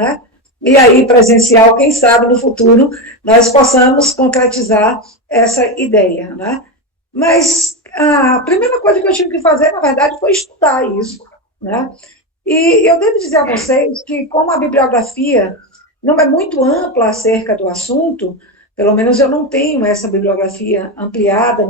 né? E aí, presencial, quem sabe no futuro nós possamos concretizar essa ideia, né? Mas a primeira coisa que eu tive que fazer, na verdade, foi estudar isso, né? E eu devo dizer a vocês que, como a bibliografia não é muito ampla acerca do assunto, pelo menos eu não tenho essa bibliografia ampliada,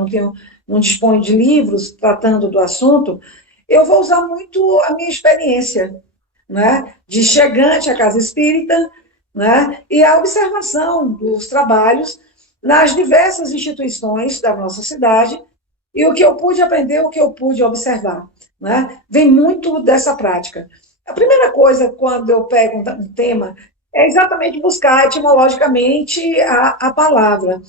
não disponho de livros tratando do assunto, eu vou usar muito a minha experiência, né, de chegante à casa espírita, né, e a observação dos trabalhos nas diversas instituições da nossa cidade, e o que eu pude aprender, o que eu pude observar, né, vem muito dessa prática. A primeira coisa, quando eu pego um tema, é exatamente buscar etimologicamente a palavra.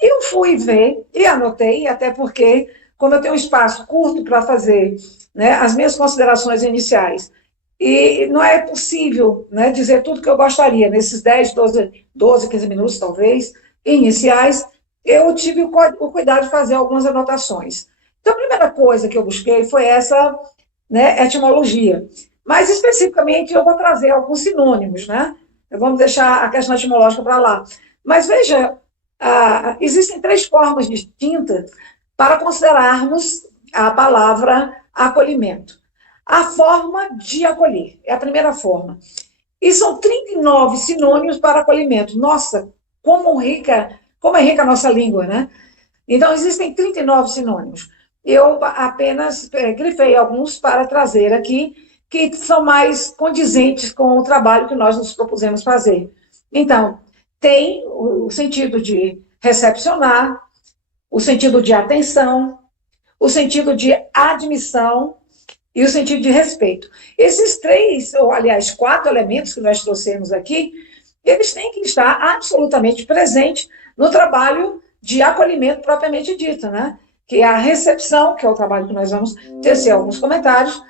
Eu fui ver e anotei, até porque, como eu tenho um espaço curto para fazer, né, as minhas considerações iniciais, e não é possível, né, dizer tudo que eu gostaria nesses 10, 12, 15 minutos, talvez, iniciais, eu tive o cuidado de fazer algumas anotações. Então, a primeira coisa que eu busquei foi essa, né, etimologia. Mais especificamente, eu vou trazer alguns sinônimos, né? Vamos deixar a questão etimológica para lá. Mas veja, existem três formas distintas para considerarmos a palavra acolhimento. A forma de acolher, é a primeira forma. E são 39 sinônimos para acolhimento. Nossa, como é rica a nossa língua, né? Então, existem 39 sinônimos. Eu apenas grifei alguns para trazer aqui, que são mais condizentes com o trabalho que nós nos propusemos fazer. Então, tem o sentido de recepcionar, o sentido de atenção, o sentido de admissão e o sentido de respeito. Esses três, ou aliás, quatro elementos que nós trouxemos aqui, eles têm que estar absolutamente presentes no trabalho de acolhimento propriamente dito, né? Que é a recepção, que é o trabalho que nós vamos tecer alguns comentários,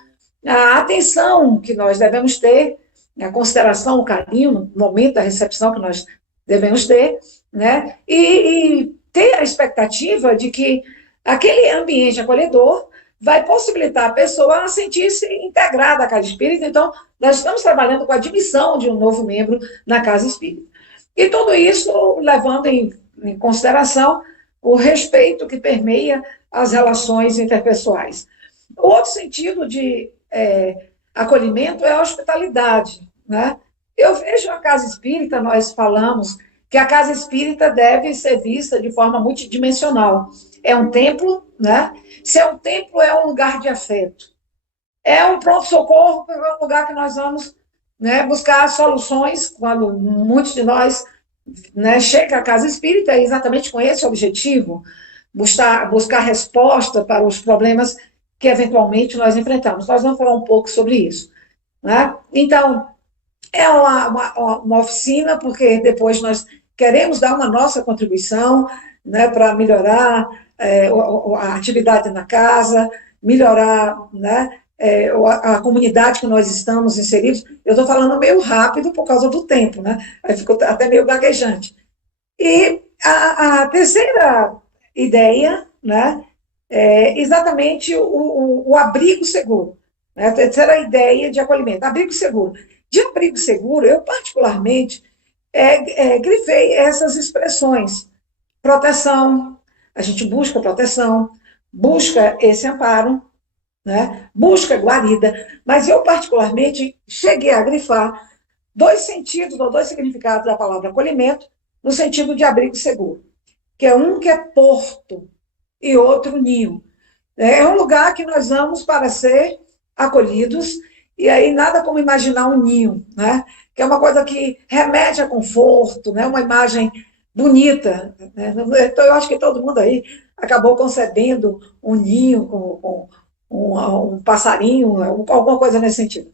a atenção que nós devemos ter, a consideração, o carinho no momento da recepção que nós devemos ter, né? E ter a expectativa de que aquele ambiente acolhedor vai possibilitar a pessoa a sentir-se integrada à casa espírita. Então, nós estamos trabalhando com a admissão de um novo membro na casa espírita. E tudo isso levando em consideração o respeito que permeia as relações interpessoais. O outro sentido de acolhimento é a hospitalidade, né? Eu vejo a casa espírita, nós falamos que a casa espírita deve ser vista de forma multidimensional. É um templo, né? Se é um templo, é um lugar de afeto. É um pronto-socorro, é um lugar que nós vamos, né, buscar soluções, quando muitos de nós, né, chegam à casa espírita exatamente com esse objetivo, buscar resposta para os problemas que eventualmente nós enfrentamos. Nós vamos falar um pouco sobre isso, né? Então, é uma oficina, porque depois nós queremos dar uma nossa contribuição, né, para melhorar a atividade na casa, melhorar, né, a comunidade que nós estamos inseridos. Eu estou falando meio rápido por causa do tempo, né? Aí ficou até meio gaguejante. E a terceira ideia, né, é exatamente o abrigo seguro. Né? A terceira ideia de acolhimento, abrigo seguro. De abrigo seguro, eu particularmente grifei essas expressões. Proteção, a gente busca proteção, busca esse amparo, né? Busca guarida, mas eu particularmente cheguei a grifar dois sentidos, ou dois significados da palavra acolhimento, no sentido de abrigo seguro, que é um que é porto e outro ninho. É um lugar que nós vamos para ser acolhidos, e aí nada como imaginar um ninho, né? Que é uma coisa que remete a conforto, né? Uma imagem bonita, né? Então, eu acho que todo mundo aí acabou concebendo um ninho com um passarinho, alguma coisa nesse sentido.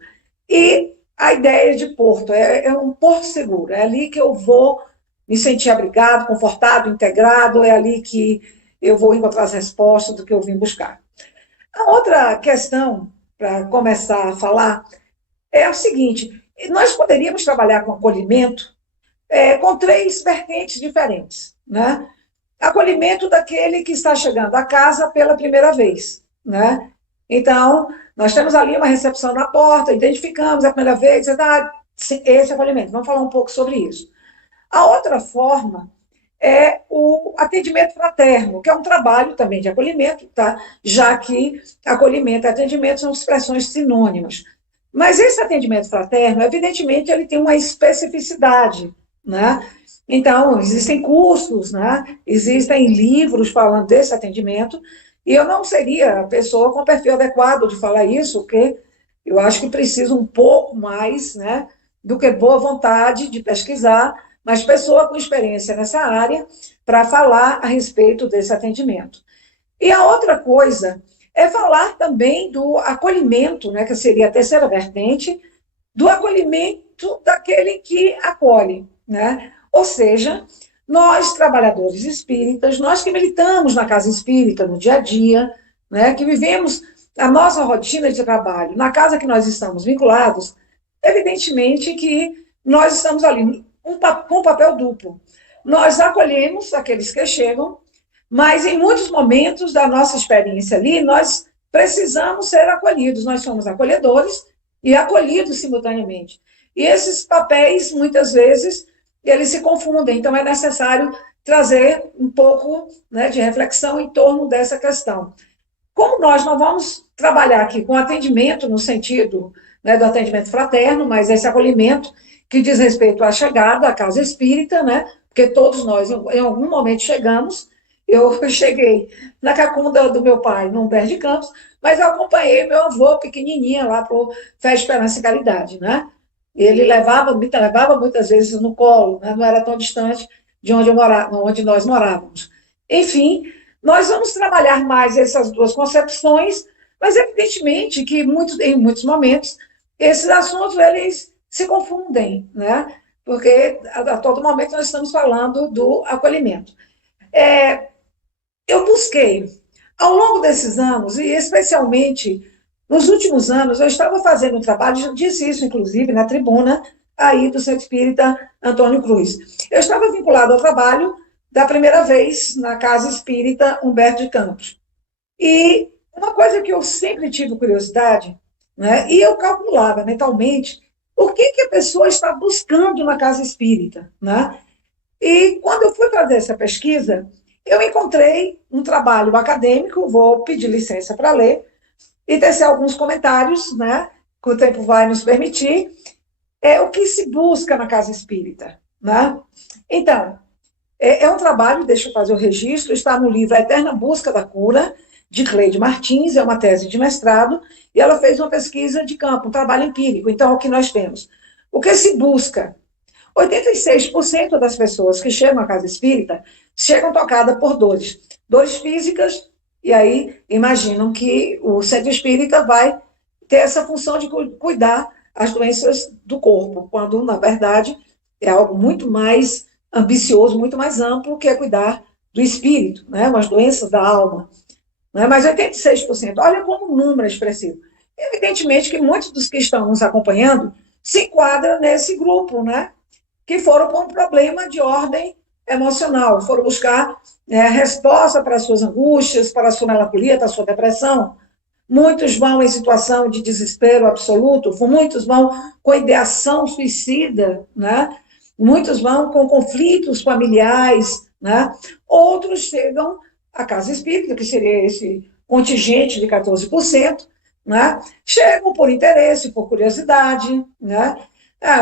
E a ideia de porto, é um porto seguro, é ali que eu vou me sentir abrigado, confortado, integrado, é ali que eu vou encontrar as respostas do que eu vim buscar. A outra questão, para começar a falar, é o seguinte: nós poderíamos trabalhar com acolhimento com três vertentes diferentes, né? Acolhimento daquele que está chegando à casa pela primeira vez, né? Então, nós temos ali uma recepção na porta, identificamos a primeira vez, esse acolhimento. Vamos falar um pouco sobre isso. A outra forma é o atendimento fraterno, que é um trabalho também de acolhimento, tá? Já que acolhimento e atendimento são expressões sinônimas. Mas esse atendimento fraterno, evidentemente, ele tem uma especificidade, né? Então, existem cursos, né? Existem livros falando desse atendimento, e eu não seria a pessoa com o perfil adequado de falar isso, porque eu acho que precisa um pouco mais, né, do que boa vontade de pesquisar, mas pessoa com experiência nessa área para falar a respeito desse atendimento. E a outra coisa é falar também do acolhimento, né, que seria a terceira vertente, do acolhimento daquele que acolhe, né? Ou seja, nós, trabalhadores espíritas, nós que militamos na casa espírita no dia a dia, né, que vivemos a nossa rotina de trabalho na casa que nós estamos vinculados, evidentemente que nós estamos ali com um papel duplo. Nós acolhemos aqueles que chegam, mas em muitos momentos da nossa experiência ali, nós precisamos ser acolhidos, nós somos acolhedores e acolhidos simultaneamente. E esses papéis, muitas vezes, eles se confundem, então é necessário trazer um pouco, né, de reflexão em torno dessa questão. Como nós não vamos trabalhar aqui com atendimento no sentido, né, do atendimento fraterno, mas esse acolhimento que diz respeito à chegada à casa espírita, né, porque todos nós, em algum momento, chegamos. Eu cheguei na cacunda do meu pai, no Humberto de Campos, mas eu acompanhei meu avô pequenininha lá para o Fé, Esperança e Caridade, né? Ele me levava muitas vezes no colo, né? Não era tão distante de onde, onde nós morávamos. Enfim, nós vamos trabalhar mais essas duas concepções, mas evidentemente que em muitos momentos esses assuntos eles se confundem, né? Porque a todo momento nós estamos falando do acolhimento. Eu busquei, ao longo desses anos, e especialmente nos últimos anos, eu estava fazendo um trabalho, já disse isso, inclusive, na tribuna aí do Centro Espírita Antônio Cruz. Eu estava vinculado ao trabalho da primeira vez na Casa Espírita Humberto de Campos. E uma coisa que eu sempre tive curiosidade, né, e eu calculava mentalmente, o que, que a pessoa está buscando na Casa Espírita, né? E quando eu fui fazer essa pesquisa, eu encontrei um trabalho acadêmico, vou pedir licença para ler, e tecer alguns comentários, né, que o tempo vai nos permitir, o que se busca na casa espírita. Né? Então, é um trabalho, deixa eu fazer o registro, está no livro A Eterna Busca da Cura, de Cleide Martins, é uma tese de mestrado, e ela fez uma pesquisa de campo, um trabalho empírico. Então, o que nós temos? O que se busca? 86% das pessoas que chegam à casa espírita chegam tocadas por dores. Dores físicas, e aí imaginam que o centro espírita vai ter essa função de cuidar as doenças do corpo, quando, na verdade, é algo muito mais ambicioso, muito mais amplo, que é cuidar do espírito, né? As doenças da alma. Né? Mas 86%, olha como o número é expressivo. Evidentemente que muitos dos que estão nos acompanhando se enquadram nesse grupo, né? Que foram com um problema de ordem emocional, foram buscar resposta para as suas angústias, para a sua melancolia, para a sua depressão. Muitos vão em situação de desespero absoluto, muitos vão com ideação suicida, né? Muitos vão com conflitos familiares, né? Outros chegam à casa espírita, que seria esse contingente de 14%, né? Chegam por interesse, por curiosidade, né?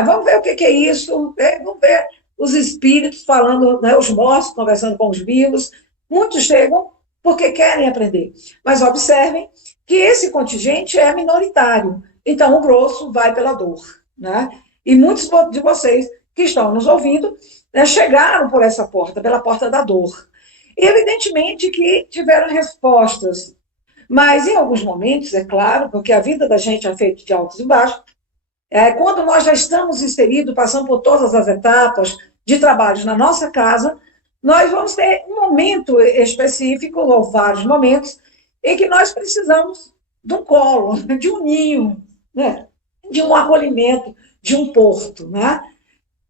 Vamos ver o que é isso, vamos ver os espíritos falando, né, os mortos conversando com os vivos. Muitos chegam porque querem aprender. Mas observem que esse contingente é minoritário. Então, o grosso vai pela dor. Né? E muitos de vocês que estão nos ouvindo, né, chegaram por essa porta, pela porta da dor. E, evidentemente, que tiveram respostas. Mas, em alguns momentos, é claro, porque a vida da gente é feita de altos e baixos, quando nós já estamos inseridos, passando por todas as etapas de trabalhos na nossa casa, nós vamos ter um momento específico, ou vários momentos, em que nós precisamos de um colo, de um ninho, né? De um acolhimento, de um porto. Né?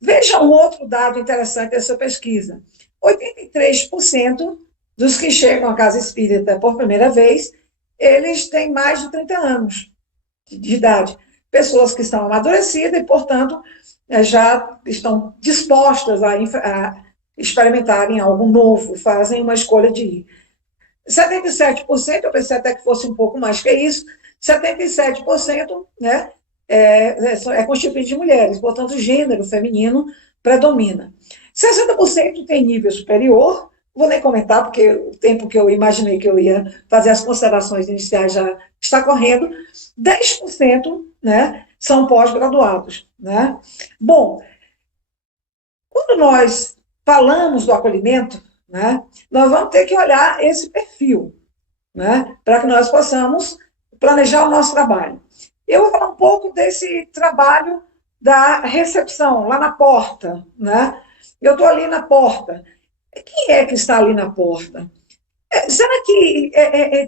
Veja um outro dado interessante dessa pesquisa. 83% dos que chegam à casa espírita por primeira vez, eles têm mais de 30 anos de idade. pessoas que estão amadurecidas e, portanto, já estão dispostas a experimentarem algo novo, fazem uma escolha de ir. 77%, eu pensei até que fosse um pouco mais que isso, 77%, né, é constituído de mulheres, portanto, o gênero feminino predomina. 60% tem nível superior, vou nem comentar, porque o tempo que eu imaginei que eu ia fazer as considerações iniciais já está correndo. 10%, né, são pós-graduados. Né? Bom, quando nós falamos do acolhimento, né, nós vamos ter que olhar esse perfil, né, para que nós possamos planejar o nosso trabalho. Eu vou falar um pouco desse trabalho da recepção, lá na porta. Né? Eu estou ali na porta. Quem é que está ali na porta? Será que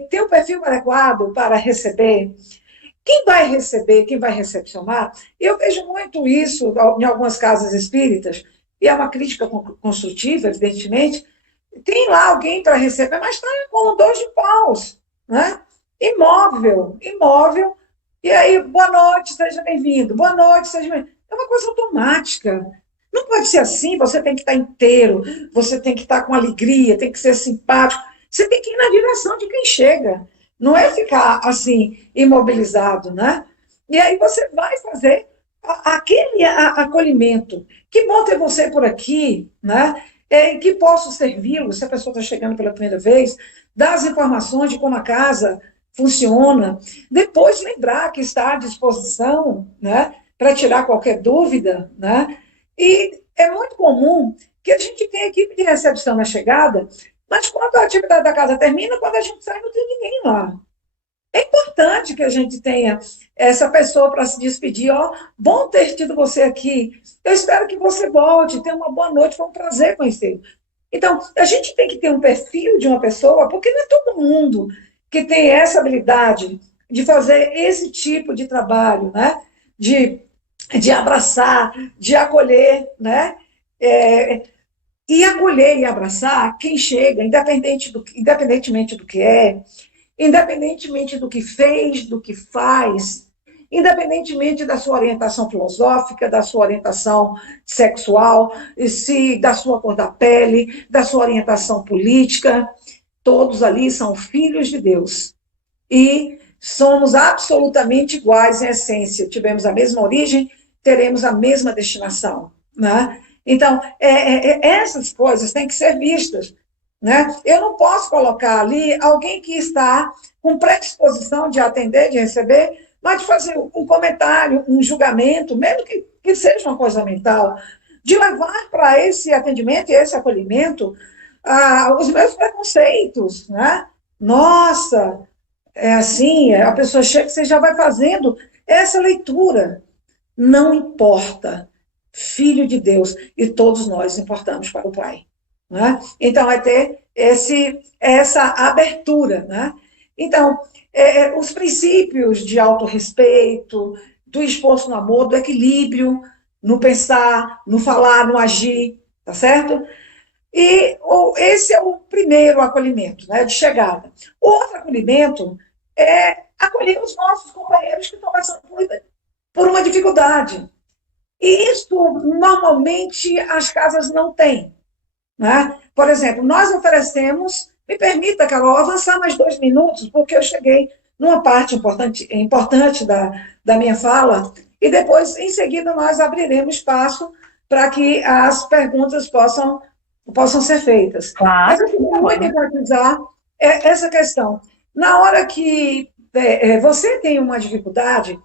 tem o perfil adequado para receber? Quem vai receber, quem vai recepcionar? Eu vejo muito isso em algumas casas espíritas, e é uma crítica construtiva, evidentemente. Tem lá alguém para receber, mas está com 2 de paus, né? Imóvel, e aí, boa noite, seja bem-vindo, boa noite, seja bem-vindo. É uma coisa automática. Não pode ser assim, você tem que estar inteiro, você tem que estar com alegria, tem que ser simpático, você tem que ir na direção de quem chega, não é ficar assim, imobilizado, né? E aí você vai fazer aquele acolhimento. Que bom ter você por aqui, né? Que posso servi-lo, se a pessoa está chegando pela primeira vez, dar as informações de como a casa funciona, depois lembrar que está à disposição, né? Para tirar qualquer dúvida, né? E é muito comum que a gente tenha equipe de recepção na chegada, mas quando a atividade da casa termina, quando a gente sai, não tem ninguém lá. É importante que a gente tenha essa pessoa para se despedir. Ó, bom ter tido você aqui. Eu espero que você volte. Tenha uma boa noite. Foi um prazer conhecê-lo. Então, a gente tem que ter um perfil de uma pessoa, porque não é todo mundo que tem essa habilidade de fazer esse tipo de trabalho, né? De abraçar, de acolher, né? E acolher e abraçar quem chega, independentemente do que é, independentemente do que fez, do que faz, independentemente da sua orientação filosófica, da sua orientação sexual, da sua cor da pele, da sua orientação política, todos ali são filhos de Deus. E somos absolutamente iguais em essência. Tivemos a mesma origem, teremos a mesma destinação. Né? Então, essas coisas têm que ser vistas. Né? Eu não posso colocar ali alguém que está com predisposição de atender, de receber, mas de fazer um comentário, um julgamento, mesmo que seja uma coisa mental, de levar para esse atendimento e esse acolhimento os meus preconceitos. Né? Nossa, é assim, a pessoa chega, você já vai fazendo essa leitura. Não importa, filho de Deus, e todos nós importamos para o Pai. Né? Então, é ter essa abertura. Né? Então, os princípios de autorrespeito, do esforço no amor, do equilíbrio, no pensar, no falar, no agir, tá certo? E esse é o primeiro acolhimento, né, de chegada. O outro acolhimento é acolher os nossos companheiros que estão passando por uma dificuldade. E isso, normalmente, as casas não têm. Né? Por exemplo, nós oferecemos, me permita, Carol, avançar mais 2 minutos, porque eu cheguei numa parte importante da minha fala, e depois, em seguida, nós abriremos espaço para que as perguntas possam ser feitas. Claro. Mas eu queria muito enfatizar essa questão. Na hora que você tem uma dificuldade,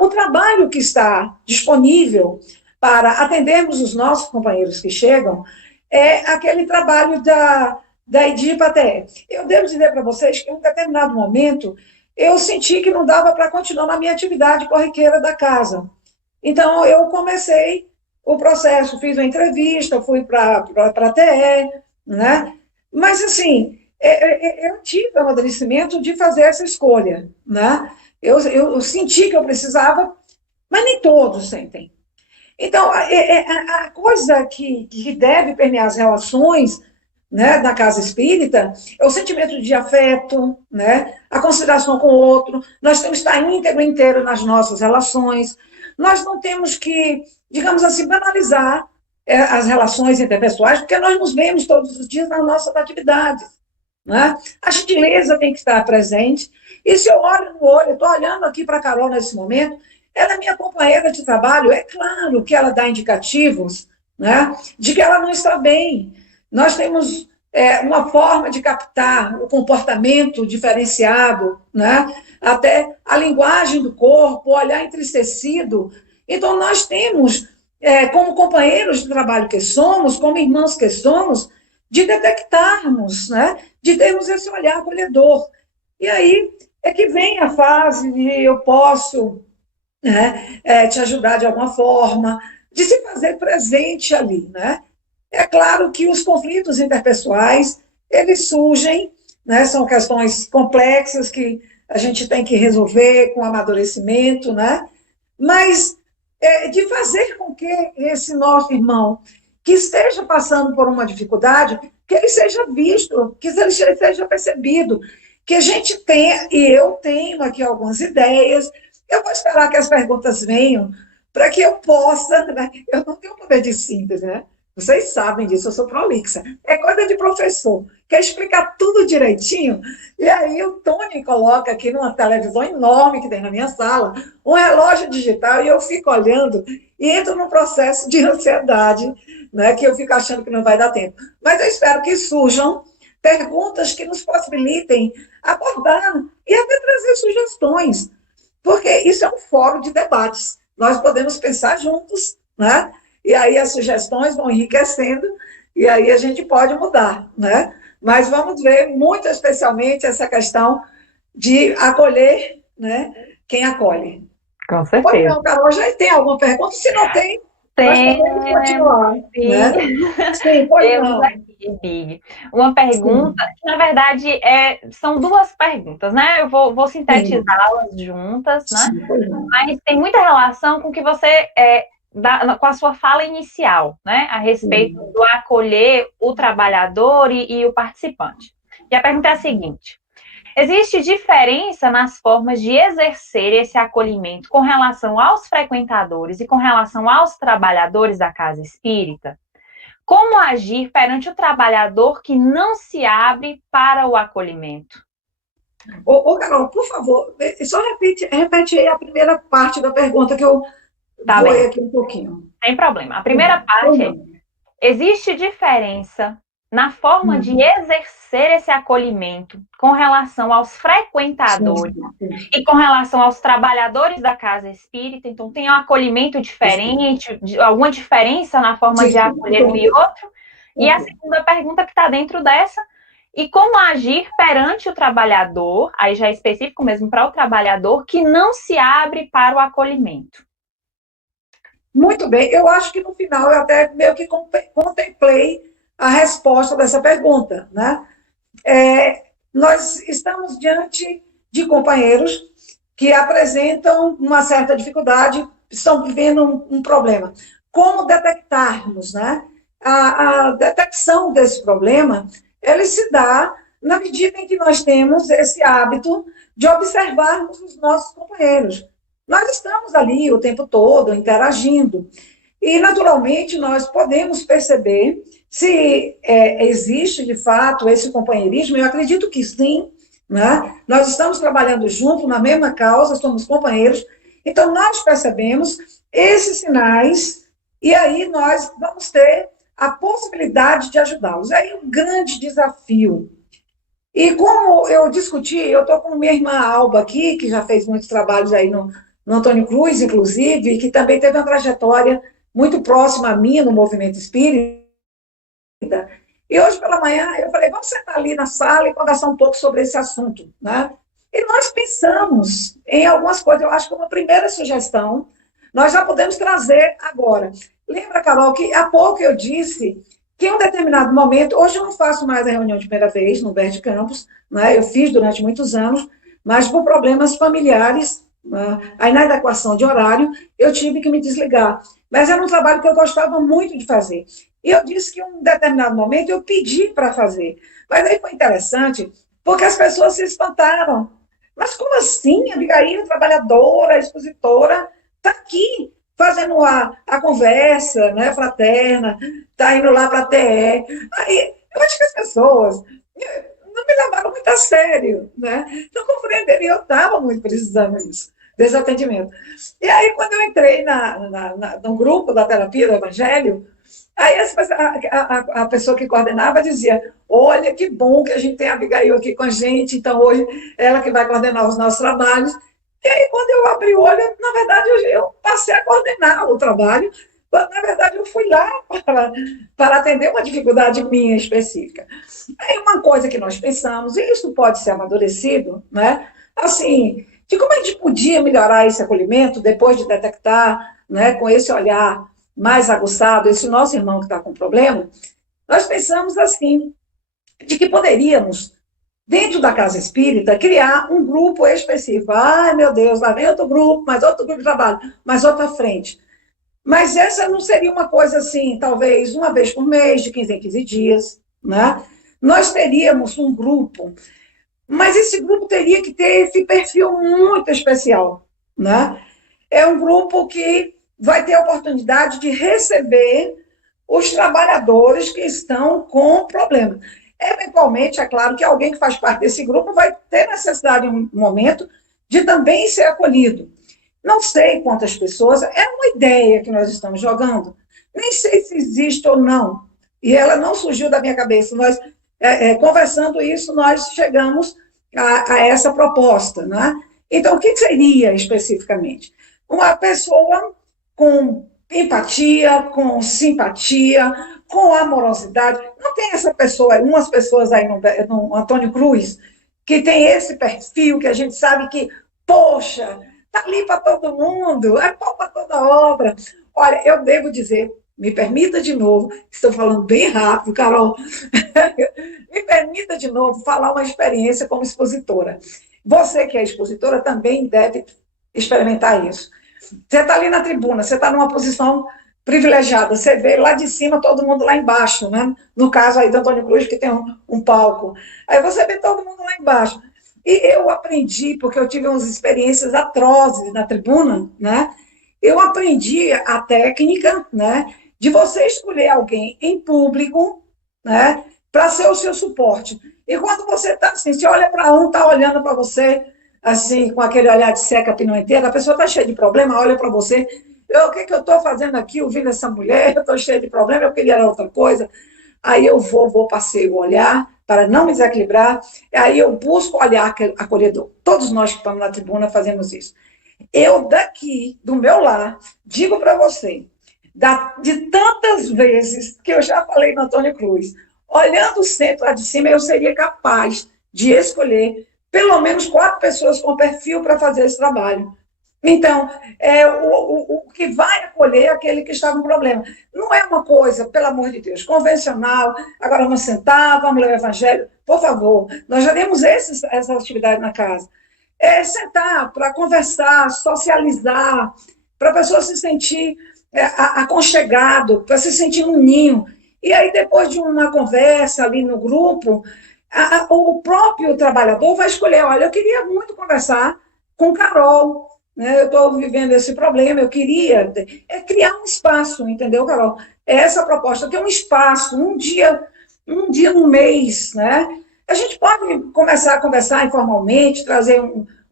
o trabalho que está disponível para atendermos os nossos companheiros que chegam é aquele trabalho da IDIPA-TE. Eu devo dizer para vocês que, em um determinado momento, eu senti que não dava para continuar na minha atividade corriqueira da casa. Então, eu comecei o processo, fiz uma entrevista, fui para a TE, né? Mas, assim, eu tive o amadurecimento de fazer essa escolha, né? Eu senti que eu precisava, mas nem todos sentem. Então, a coisa que deve permear as relações né, na casa espírita, é o sentimento de afeto, né, a consideração com o outro. Nós temos que estar íntegro inteiro nas nossas relações. Nós não temos que, digamos assim, banalizar as relações interpessoais, porque nós nos vemos todos os dias nas nossas atividades. Né? A gentileza tem que estar presente. E se eu olho no olho, estou olhando aqui para a Carol nesse momento, ela é minha companheira de trabalho, é claro que ela dá indicativos, né, de que ela não está bem. Nós temos uma forma de captar o comportamento diferenciado, né, até a linguagem do corpo, o olhar entristecido. Então, nós temos, como companheiros de trabalho que somos, como irmãos que somos, de detectarmos, né, de termos esse olhar acolhedor. E aí é que vem a fase de eu posso, né, te ajudar de alguma forma, de se fazer presente ali, né? É claro que os conflitos interpessoais, eles surgem, né, são questões complexas que a gente tem que resolver com amadurecimento, né? Mas de fazer com que esse nosso irmão que esteja passando por uma dificuldade, que ele seja visto, que ele seja percebido, que a gente tenha, e eu tenho aqui algumas ideias. Eu vou esperar que as perguntas venham para que eu possa, né? Eu não tenho poder de síntese, né? Vocês sabem disso, eu sou prolixa. É coisa de professor. Quer explicar tudo direitinho? E aí o Tony coloca aqui numa televisão enorme que tem na minha sala, um relógio digital, e eu fico olhando e entro num processo de ansiedade, né, que eu fico achando que não vai dar tempo. Mas eu espero que surjam perguntas que nos possibilitem abordar e até trazer sugestões, porque isso é um fórum de debates. Nós podemos pensar juntos, né? E aí as sugestões vão enriquecendo, e aí a gente pode mudar, né? Mas vamos ver muito especialmente essa questão de acolher, né, quem acolhe. Com Pois certeza. não, Carol, já tem alguma pergunta? Se não tem, nós Tem, podemos continuar, né? sim. Sim, pois Temos não. aqui, Big, uma pergunta, Sim, que na verdade são duas perguntas, né? Eu vou sim, sintetizá-las juntas, né? sim, pois não. Mas tem muita relação com o que você com a sua fala inicial, né? A respeito Sim. do acolher o trabalhador e o participante. E a pergunta é a seguinte: existe diferença nas formas de exercer esse acolhimento com relação aos frequentadores e com relação aos trabalhadores da casa espírita? Como agir perante o trabalhador que não se abre para o acolhimento? Carol, por favor, só repete aí a primeira parte da pergunta que eu Tá voei bem, aqui um pouquinho. sem problema. A primeira Pois parte é: não. existe diferença na forma de Hum, exercer esse acolhimento com relação aos sim, frequentadores sim, e com relação aos trabalhadores da casa espírita? Então, tem um acolhimento diferente, alguma diferença na forma de sim, acolher um e outro? E a segunda pergunta que está dentro dessa: e como agir perante o trabalhador, aí já é específico mesmo para o trabalhador, que não se abre para o acolhimento? muito bem. Eu acho que no final eu até meio que contemplei a resposta dessa pergunta, né? Nós estamos diante de companheiros que apresentam uma certa dificuldade, estão vivendo um problema. Como detectarmos, né? A detecção desse problema, ele se dá na medida em que nós temos esse hábito de observarmos os nossos companheiros. Nós estamos ali o tempo todo interagindo e, naturalmente, nós podemos perceber se existe, de fato, esse companheirismo. Eu acredito que sim, né? Nós estamos trabalhando juntos na mesma causa, somos companheiros, então nós percebemos esses sinais e aí nós vamos ter a possibilidade de ajudá-los. É aí um grande desafio. E como eu discuti, eu estou com minha irmã Alba aqui, que já fez muitos trabalhos aí no Antônio Cruz, inclusive, que também teve uma trajetória muito próxima a mim no movimento espírita. E hoje pela manhã eu falei, vamos sentar ali na sala e conversar um pouco sobre esse assunto, né? E nós pensamos em algumas coisas. Eu acho que uma primeira sugestão nós já podemos trazer agora. Lembra, Carol, que há pouco eu disse que em um determinado momento, hoje eu não faço mais a reunião de primeira vez no Verde Campos, né? Eu fiz durante muitos anos, mas por problemas familiares, aí na adequação de horário, eu tive que me desligar. Mas era um trabalho que eu gostava muito de fazer. E eu disse que em um determinado momento eu pedi para fazer. Mas aí foi interessante, porque as pessoas se espantaram. Mas como assim? Abigail, trabalhadora, expositora, está aqui fazendo a conversa, né, fraterna, está indo lá para a TE. Aí, eu acho que as pessoas não me levaram muito a sério, né? Não compreenderam, eu estava muito precisando disso, desse atendimento. E aí, quando eu entrei no grupo da terapia do Evangelho, aí a pessoa que coordenava dizia, olha, que bom que a gente tem a Abigail aqui com a gente, então hoje ela que vai coordenar os nossos trabalhos. E aí, quando eu abri o olho, na verdade, eu passei a coordenar o trabalho. Na verdade, eu fui lá para atender uma dificuldade minha específica. Aí, uma coisa que nós pensamos, e isso pode ser amadurecido, né? Assim, de como a gente podia melhorar esse acolhimento depois de detectar, né, com esse olhar mais aguçado, esse nosso irmão que está com problema, nós pensamos assim, de que poderíamos, dentro da casa espírita, criar um grupo específico. Ai, meu Deus, lá vem outro grupo, mais outro grupo de trabalho, mais outra frente. Mas essa não seria uma coisa assim, talvez uma vez por mês, de 15 em 15 dias, né? Nós teríamos um grupo, mas esse grupo teria que ter esse perfil muito especial, né? É um grupo que vai ter a oportunidade de receber os trabalhadores que estão com problema. Eventualmente, é claro que alguém que faz parte desse grupo vai ter necessidade, em um momento, de também ser acolhido. Não sei quantas pessoas, é uma ideia que nós estamos jogando. Nem sei se existe ou não. E ela não surgiu da minha cabeça. Nós, conversando isso, nós chegamos a essa proposta. Né? Então, o que seria especificamente? Uma pessoa com empatia, com simpatia, com amorosidade. Não tem essa pessoa, umas pessoas aí no Antônio Cruz, que tem esse perfil que a gente sabe que, poxa, está ali para todo mundo, é pau para toda obra. Olha, eu devo dizer, me permita de novo, estou falando bem rápido, Carol, me permita de novo falar uma experiência como expositora. Você que é expositora também deve experimentar isso. Você está ali na tribuna, você está numa posição privilegiada, você vê lá de cima todo mundo lá embaixo, né? No caso aí do Antônio Cruz, que tem um palco. Aí você vê todo mundo lá embaixo. E eu aprendi, porque eu tive umas experiências atrozes na tribuna, né? Eu aprendi a técnica, né, de você escolher alguém em público, né, para ser o seu suporte. E quando você está assim, você olha para um, está olhando para você, assim, com aquele olhar de seca a pinoiteira, a pessoa está cheia de problema, olha para você, o que eu estou fazendo aqui, ouvindo essa mulher, eu estou cheia de problema, eu queria outra coisa. Aí eu passei o olhar, para não me desequilibrar, aí eu busco o olhar acolhedor. Todos nós que estamos na tribuna fazemos isso. Eu daqui, do meu lar, digo para você, de tantas vezes que eu já falei no Antônio Cruz, olhando o centro lá de cima, eu seria capaz de escolher pelo menos 4 pessoas com perfil para fazer esse trabalho. Então, o que vai acolher é aquele que está com problema. Não é uma coisa, pelo amor de Deus, convencional, agora vamos sentar, vamos ler o Evangelho. Por favor, nós já temos essa atividade na casa. É sentar para conversar, socializar, para a pessoa se sentir aconchegado, para se sentir um ninho. E aí, depois de uma conversa ali no grupo, o próprio trabalhador vai escolher, olha, eu queria muito conversar com Carol, né? Eu estou vivendo esse problema, eu queria criar um espaço, entendeu, Carol? É essa a proposta, ter um espaço, um dia no mês, né? A gente pode começar a conversar informalmente, trazer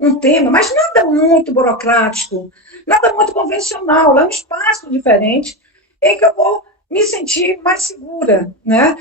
um tema, mas nada muito burocrático, nada muito convencional, é um espaço diferente em que eu vou me sentir mais segura, né?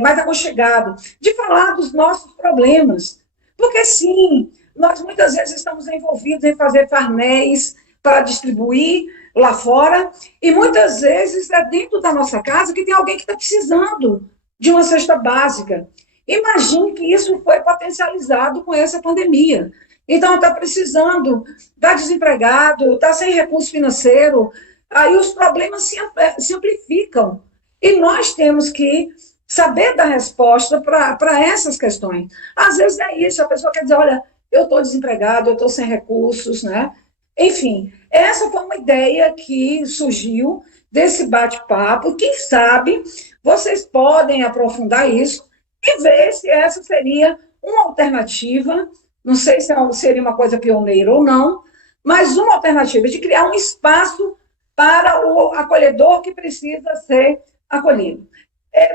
Mais aconchegado, de falar dos nossos problemas. Porque, sim, nós muitas vezes estamos envolvidos em fazer farnéis para distribuir lá fora, e muitas vezes é dentro da nossa casa que tem alguém que está precisando de uma cesta básica. Imagine que isso foi potencializado com essa pandemia. Então, está precisando, está desempregado, está sem recurso financeiro, aí os problemas se amplificam. E nós temos que saber dar resposta para essas questões. Às vezes é isso, a pessoa quer dizer, olha, eu estou desempregado, eu estou sem recursos, né? Enfim, essa foi uma ideia que surgiu desse bate-papo. Quem sabe vocês podem aprofundar isso e ver se essa seria uma alternativa. Não sei se seria uma coisa pioneira ou não, mas uma alternativa de criar um espaço para o acolhedor que precisa ser acolhido.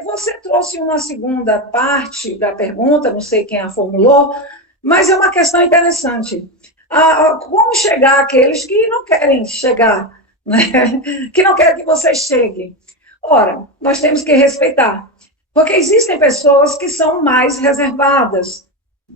Você trouxe uma segunda parte da pergunta, não sei quem a formulou, mas é uma questão interessante. Como chegar àqueles que não querem chegar, né? Que não querem que você chegue? Ora, nós temos que respeitar, porque existem pessoas que são mais reservadas.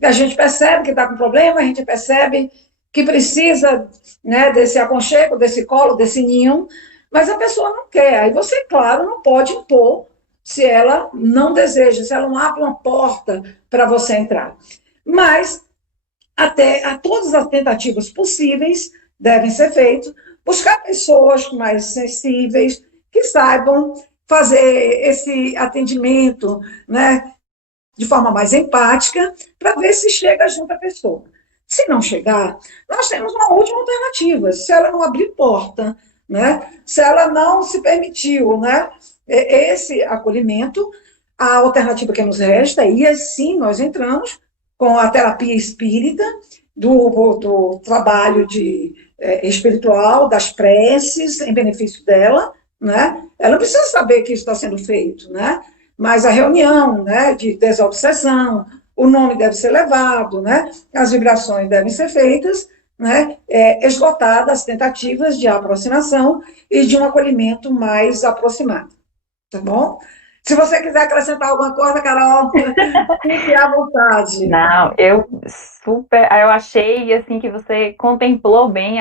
A gente percebe que está com problema, a gente percebe que precisa, né, desse aconchego, desse colo, desse ninho, mas a pessoa não quer. Aí você, claro, não pode impor se ela não deseja, se ela não abre uma porta para você entrar. Mas até a todas as tentativas possíveis devem ser feitas, buscar pessoas mais sensíveis, que saibam fazer esse atendimento, né, de forma mais empática, para ver se chega junto à pessoa. Se não chegar, nós temos uma última alternativa. Se ela não abrir porta, né, se ela não se permitiu, né, esse acolhimento, a alternativa que nos resta, e assim nós entramos com a terapia espírita, do trabalho espiritual, das preces em benefício dela, né? Ela não precisa saber que isso está sendo feito, né? Mas a reunião, né, de desobsessão, o nome deve ser levado, né? As vibrações devem ser feitas, né? Esgotadas as tentativas de aproximação e de um acolhimento mais aproximado, tá bom? Se você quiser acrescentar alguma coisa, Carol, fique à vontade. Não, eu achei assim que você contemplou bem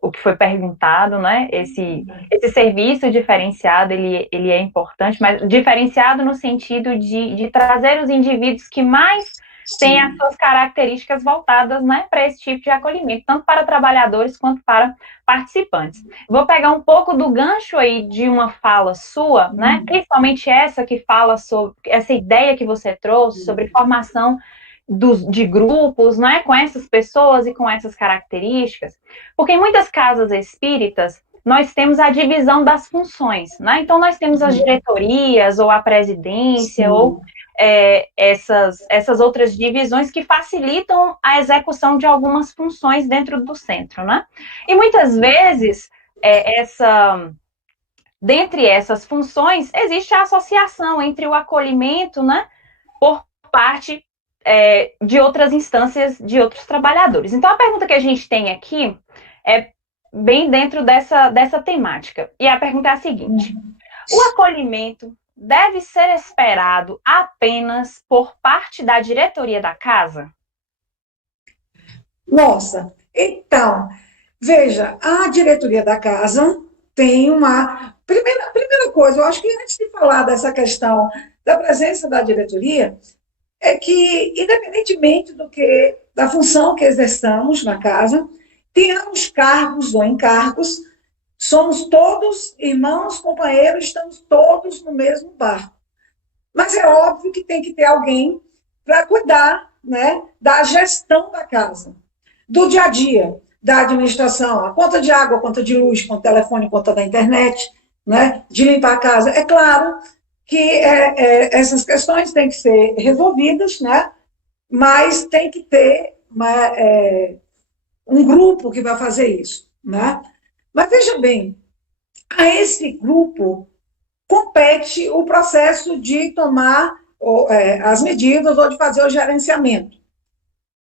o que foi perguntado, né? Esse serviço diferenciado, ele é importante, mas diferenciado no sentido de trazer os indivíduos que mais têm as suas características voltadas, né, para esse tipo de acolhimento, tanto para trabalhadores quanto para participantes. Vou pegar um pouco do gancho aí de uma fala sua, né, principalmente essa que fala sobre essa ideia que você trouxe sobre formação de grupos, né, com essas pessoas e com essas características, porque em muitas casas espíritas nós temos a divisão das funções, né? Então nós temos as diretorias ou a presidência ou essas outras divisões que facilitam a execução de algumas funções dentro do centro, né? E muitas vezes dentre essas funções existe a associação entre o acolhimento, né, por parte de outras instâncias, de outros trabalhadores. Então, a pergunta que a gente tem aqui é bem dentro dessa temática. E a pergunta é a seguinte: o acolhimento deve ser esperado apenas por parte da diretoria da casa? Nossa, então, veja, a diretoria da casa tem uma... Primeira coisa, eu acho que antes de falar dessa questão da presença da diretoria, é que, independentemente da função que exerçamos na casa, tenhamos cargos ou encargos, somos todos irmãos, companheiros, estamos todos no mesmo barco. Mas é óbvio que tem que ter alguém para cuidar, né, da gestão da casa, do dia a dia, da administração, a conta de água, a conta de luz, conta de telefone, conta da internet, né, de limpar a casa. É claro que essas questões têm que ser resolvidas, né? Mas tem que ter um grupo que vai fazer isso, né? Mas veja bem, a esse grupo compete o processo de tomar as medidas ou de fazer o gerenciamento.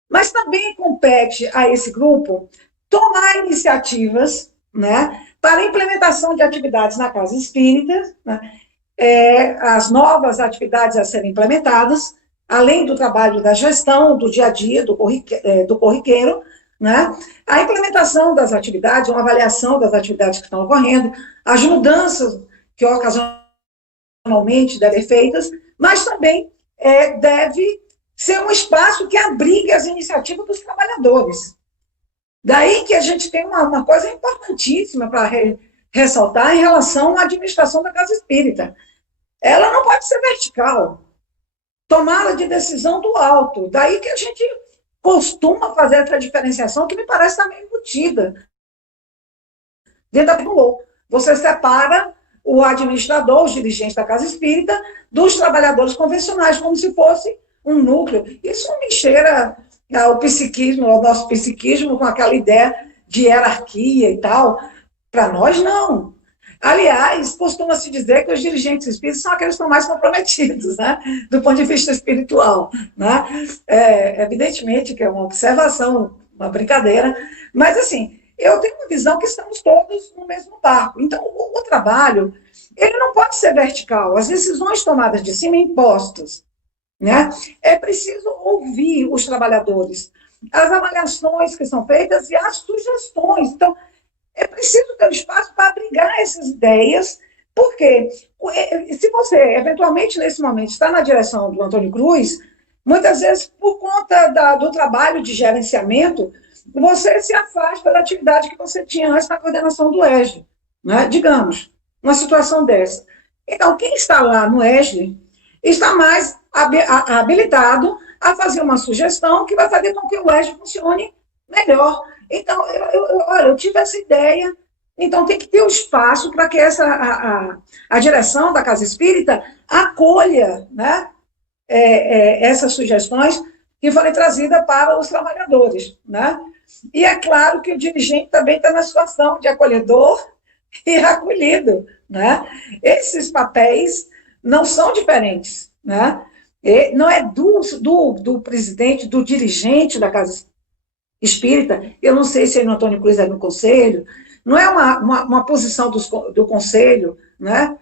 Mas também compete a esse grupo tomar iniciativas, né, para a implementação de atividades na casa espírita, né? As novas atividades a serem implementadas, além do trabalho da gestão, do dia a dia, do corriqueiro, né? A implementação das atividades, uma avaliação das atividades que estão ocorrendo, as mudanças que ocasionalmente devem ser feitas, mas também deve ser um espaço que abrigue as iniciativas dos trabalhadores. Daí que a gente tem uma coisa importantíssima para ressaltar em relação à administração da casa espírita. Ela não pode ser vertical, tomada de decisão do alto. Daí que a gente costuma fazer essa diferenciação que me parece também embutida dentro da Lô. Você separa o administrador, os dirigentes da casa espírita, dos trabalhadores convencionais, como se fosse um núcleo. Isso me cheira ao psiquismo, ao nosso psiquismo, com aquela ideia de hierarquia e tal. Para nós, não. Aliás, costuma-se dizer que os dirigentes espíritas são aqueles que estão mais comprometidos, né? Do ponto de vista espiritual. Né? Evidentemente que é uma observação, uma brincadeira, mas, assim, eu tenho uma visão que estamos todos no mesmo barco. Então, o trabalho, ele não pode ser vertical. As decisões tomadas de cima impostas, né? É preciso ouvir os trabalhadores, as avaliações que são feitas e as sugestões. Então, é preciso ter um espaço para abrigar essas ideias, porque se você, eventualmente, nesse momento, está na direção do Antônio Cruz, muitas vezes, por conta do trabalho de gerenciamento, você se afasta da atividade que você tinha antes na coordenação do ESG, né? Digamos, uma situação dessa. Então, quem está lá no ESG está mais habilitado a fazer uma sugestão que vai fazer com que o ESG funcione melhor. Então, olha, eu tive essa ideia, então tem que ter o espaço para que a direção da Casa Espírita acolha, né, essas sugestões que forem trazidas para os trabalhadores. Né? E é claro que o dirigente também está na situação de acolhedor e acolhido. Né? Esses papéis não são diferentes. Né? E não é do presidente, do dirigente da Casa Espírita, eu não sei se o Antônio Cruz é no conselho, não é uma posição do conselho, né?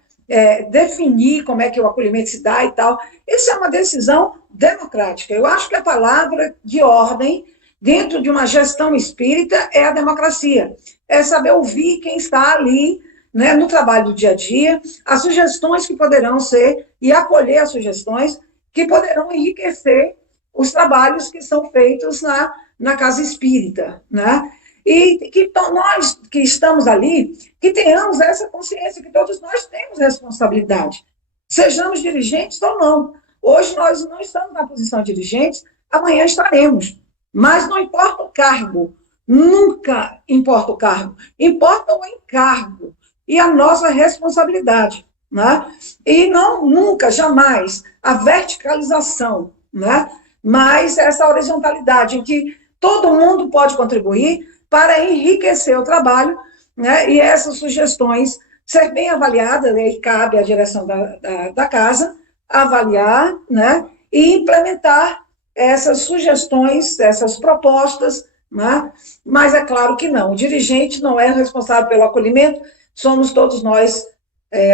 Definir como é que o acolhimento se dá e tal. Isso é uma decisão democrática. Eu acho que a palavra de ordem dentro de uma gestão espírita é a democracia. É saber ouvir quem está ali, né, no trabalho do dia a dia, as sugestões que poderão ser, e acolher as sugestões que poderão enriquecer os trabalhos que são feitos na casa espírita, né? E que nós que estamos ali, que tenhamos essa consciência, que todos nós temos responsabilidade, sejamos dirigentes ou não. Hoje nós não estamos na posição de dirigentes, amanhã estaremos, mas não importa o cargo, nunca importa o cargo, importa o encargo e a nossa responsabilidade, né? E nunca, jamais, a verticalização, né? Mas essa horizontalidade em que todo mundo pode contribuir para enriquecer o trabalho, né? E essas sugestões ser bem avaliadas, né? E cabe à direção da casa avaliar, né? E implementar essas sugestões, essas propostas, né? Mas é claro que não, o dirigente não é responsável pelo acolhimento, somos todos nós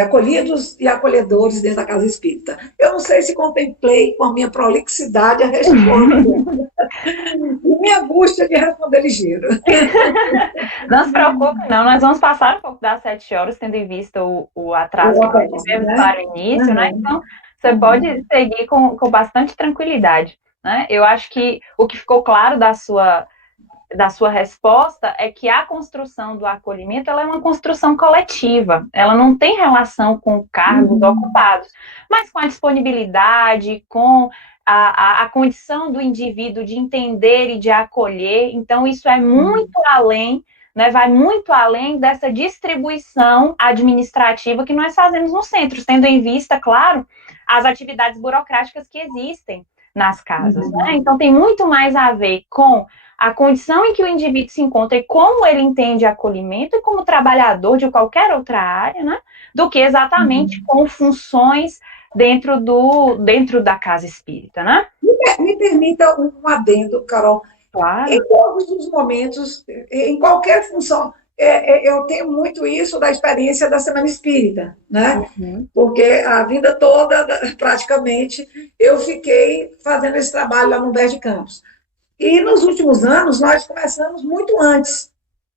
acolhidos e acolhedores dentro da casa espírita. Eu não sei se contemplei com a minha prolixidade a resposta. Minha angústia de responder ligeiro. Não se preocupe, não. Nós vamos passar um pouco das 7 horas, tendo em vista o atraso que nós tivemos para o início, né? Então, você pode seguir com bastante tranquilidade. Né? Eu acho que o que ficou claro da sua resposta é que a construção do acolhimento ela é uma construção coletiva, ela não tem relação com cargos ocupados, mas com a disponibilidade, com a condição do indivíduo de entender e de acolher. Então, isso é muito além, né, vai muito além dessa distribuição administrativa que nós fazemos nos centros, tendo em vista, claro, as atividades burocráticas que existem nas casas. Né? Então, tem muito mais a ver com a condição em que o indivíduo se encontra e como ele entende acolhimento e como trabalhador de qualquer outra área, né, do que exatamente com funções dentro da casa espírita, né? Me permita um adendo, Carol. Claro. Em todos os momentos, em qualquer função, eu tenho muito isso da experiência da Semana Espírita, né? Porque a vida toda, praticamente, eu fiquei fazendo esse trabalho lá no Humberto de Campos. E nos últimos anos, nós começamos muito antes.